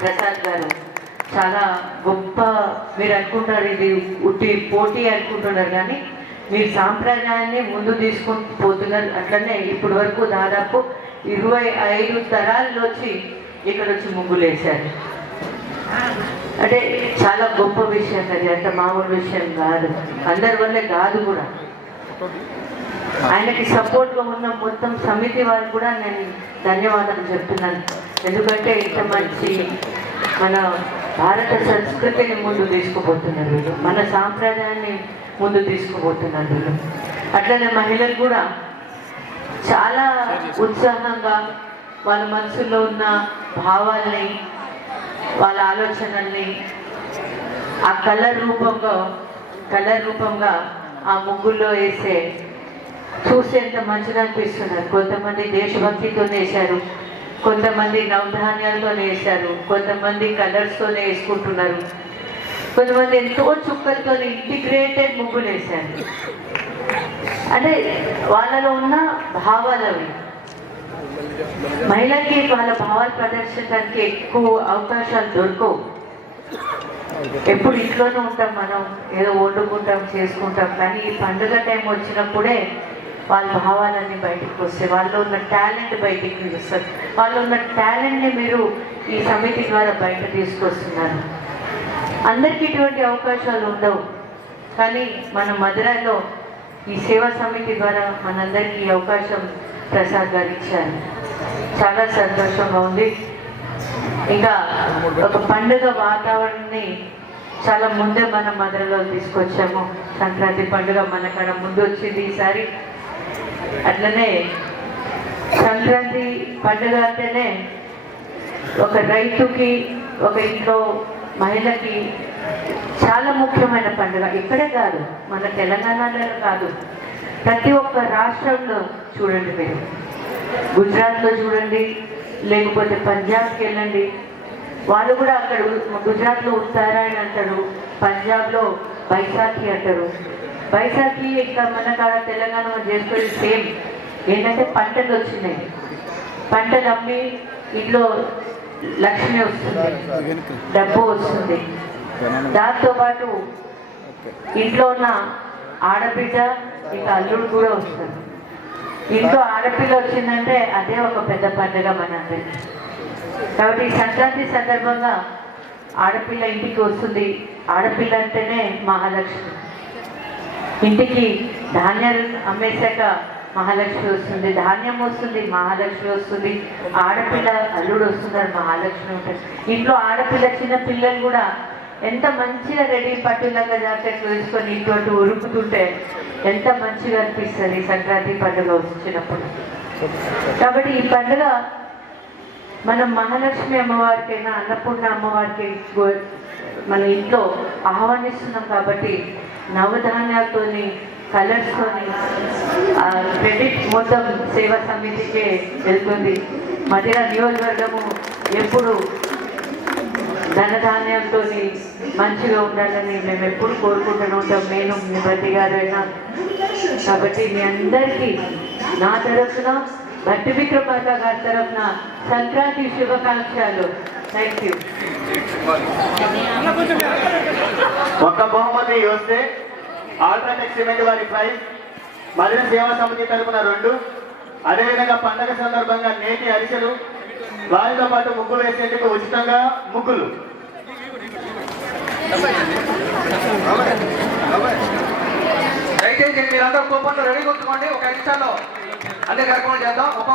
ప్రసాద్ గారు చాలా గొప్ప, మీరు అనుకుంటారు ఇది ఉట్టి పోటీ అనుకుంటున్నారు, కానీ మీరు సాంప్రదాయాన్ని ముందు తీసుకుంటూ పోతున్నారు. అట్లనే ఇప్పటి వరకు దాదాపు 25 తరాల్లో వచ్చి ఇక్కడ వచ్చి ముగ్గులు వేశారు. అంటే చాలా గొప్ప విషయం అది, అంత మామూలు విషయం కాదు, అందరి వల్లే కాదు కూడా. ఆయనకి సపోర్ట్గా ఉన్న మొత్తం సమితి వారికి కూడా నేను ధన్యవాదాలు చెప్తున్నాను. ఎందుకంటే ఇంత మంచి మన భారత సంస్కృతిని ముందు తీసుకుపోతున్నారు వీళ్ళు, మన సాంప్రదాయాన్ని ముందు తీసుకుపోతున్నారు వీళ్ళు. అట్లనే మహిళలు కూడా చాలా ఉత్సాహంగా వాళ్ళ మనసులో ఉన్న భావాల్ని, వాళ్ళ ఆలోచనల్ని ఆ కలర్ రూపంగా ఆ ముగ్గుల్లో వేసే చూసేంత మంచిగా అనిపిస్తున్నారు. కొంతమంది దేశభక్తితో వేశారు, కొంతమంది నవధాన్యాలతో వేశారు, కొంతమంది కలర్స్తోనే వేసుకుంటున్నారు, కొంతమంది ఎంతో చుక్కలతో ఇంటిగ్రేటెడ్ ముగ్గులు వేశారు. అంటే వాళ్ళలో ఉన్న భావాలు అవి. మహిళకి వాళ్ళ భావాలు ప్రదర్శించడానికి ఎక్కువ అవకాశాలు దొరకవు. ఎప్పుడు ఇంట్లోనే ఉంటాం, మనం ఏదో వండుకుంటాం, చేసుకుంటాం, కానీ ఈ పండుగ టైం వచ్చినప్పుడే వాళ్ళ భావాలన్నీ బయటకు వస్తాయి, వాళ్ళు ఉన్న టాలెంట్ బయటికి వస్తారు. వాళ్ళు ఉన్న టాలెంట్ని మీరు ఈ సమితి ద్వారా బయట తీసుకొస్తున్నారు. అందరికీ ఇటువంటి అవకాశాలు ఉండవు, కానీ మన మధురైలో ఈ సేవా సమితి ద్వారా మనందరికీ ఈ అవకాశం ప్రసాద్ గారు ఇచ్చారు. చాలా సంతోషంగా ఉంది. ఇంకా ఒక పండుగ వాతావరణాన్ని చాలా ముందే మనం మధురలో తీసుకొచ్చాము. సంక్రాంతి పండుగ మనకడ ముందు వచ్చింది ఈసారి. అట్లనే సంక్రాంతి పండుగ అంటేనే ఒక రైతుకి, ఒక ఇంట్లో మహిళకి చాలా ముఖ్యమైన పండుగ. ఇక్కడే కాదు, మన తెలంగాణలో కాదు, ప్రతి ఒక్క రాష్ట్రంలో చూడండి, మీరు గుజరాత్లో చూడండి, లేకపోతే పంజాబ్కి వెళ్ళండి, వాళ్ళు కూడా అక్కడ గుజరాత్లో ఉత్తరాయణ అంటారు, పంజాబ్లో బైసాఖి అంటారు. బైసాఖి ఇంకా మన కాడ తెలంగాణలో చేసుకునే సేమ్. ఏంటంటే పంటలు వచ్చినాయి, పంటలు అమ్మి ఇంట్లో లక్ష్మి వస్తుంది, డబ్బు వస్తుంది. దాంతోపాటు ఇంట్లో ఉన్న ఆడబిడ్డ ఇంకా అల్లుడు కూడా వస్తుంది. ఇంట్లో ఆడపిల్ల వచ్చిందంటే అదే ఒక పెద్ద పండుగ మనందరికీ. కాబట్టి ఈ సంక్రాంతి సందర్భంగా ఆడపిల్ల ఇంటికి వస్తుంది. ఆడపిల్ల అంటేనే మహాలక్ష్మి. ఇంటికి ధాన్యాలు అమ్మేశాక మహాలక్ష్మి వస్తుంది, ధాన్యం వస్తుంది, మహాలక్ష్మి వస్తుంది, ఆడపిల్ల అల్లుడు వస్తున్నారు, మహాలక్ష్మి ఉంటుంది. ఇంట్లో ఆడపిల్ల చిన్న పిల్లలు కూడా ఎంత మంచిగా రెడీ పట్టులంగా జాకెట్లు వేసుకొని ఇటువంటి ఉరుకుతుంటే ఎంత మంచిగా అనిపిస్తుంది సంక్రాంతి పండుగ వచ్చినప్పుడు. కాబట్టి ఈ పండుగ మనం మహాలక్ష్మి అమ్మవారికైనా అన్నపూర్ణ అమ్మవారికి మన ఇంట్లో ఆహ్వానిస్తున్నాం. కాబట్టి నవధాన్యాలతోని, కలర్స్తోని క్రెడిట్ మొత్తం సేవా సమితికే వెళ్తుంది. మధ్య నియోజకవర్గము ఎప్పుడు ధనధాన్యాలతో మంచిగా ఉండాలని మేము ఎప్పుడు కోరుకుంటూనే ఉంటాం, నేను బట్టి గారు అయినా. కాబట్టి మీ అందరికీ నా తరఫున, భట్టి విక్రమార్క గారి తరఫున సంక్రాంతి శుభాకాంక్షలు. Thank you. ఒక బహుమతి వస్తే ఆల్ట్రాటెక్ సిమెంట్ వారి ప్రైజ్, మధుర సేవా సమితి తరఫున 2, అదేవిధంగా పండగ సందర్భంగా నేటి అరిసెలు, వారితో పాటు ముగ్గులు వేసేందుకు ఉచితంగా ముగ్గులు. దయచేసి మీరందరూ కూపన్లు రెడీ కొట్టుకోండి. ఒక 5 నిమిషాల్లో అన్ని కార్యక్రమాలు చేద్దాం. ఒక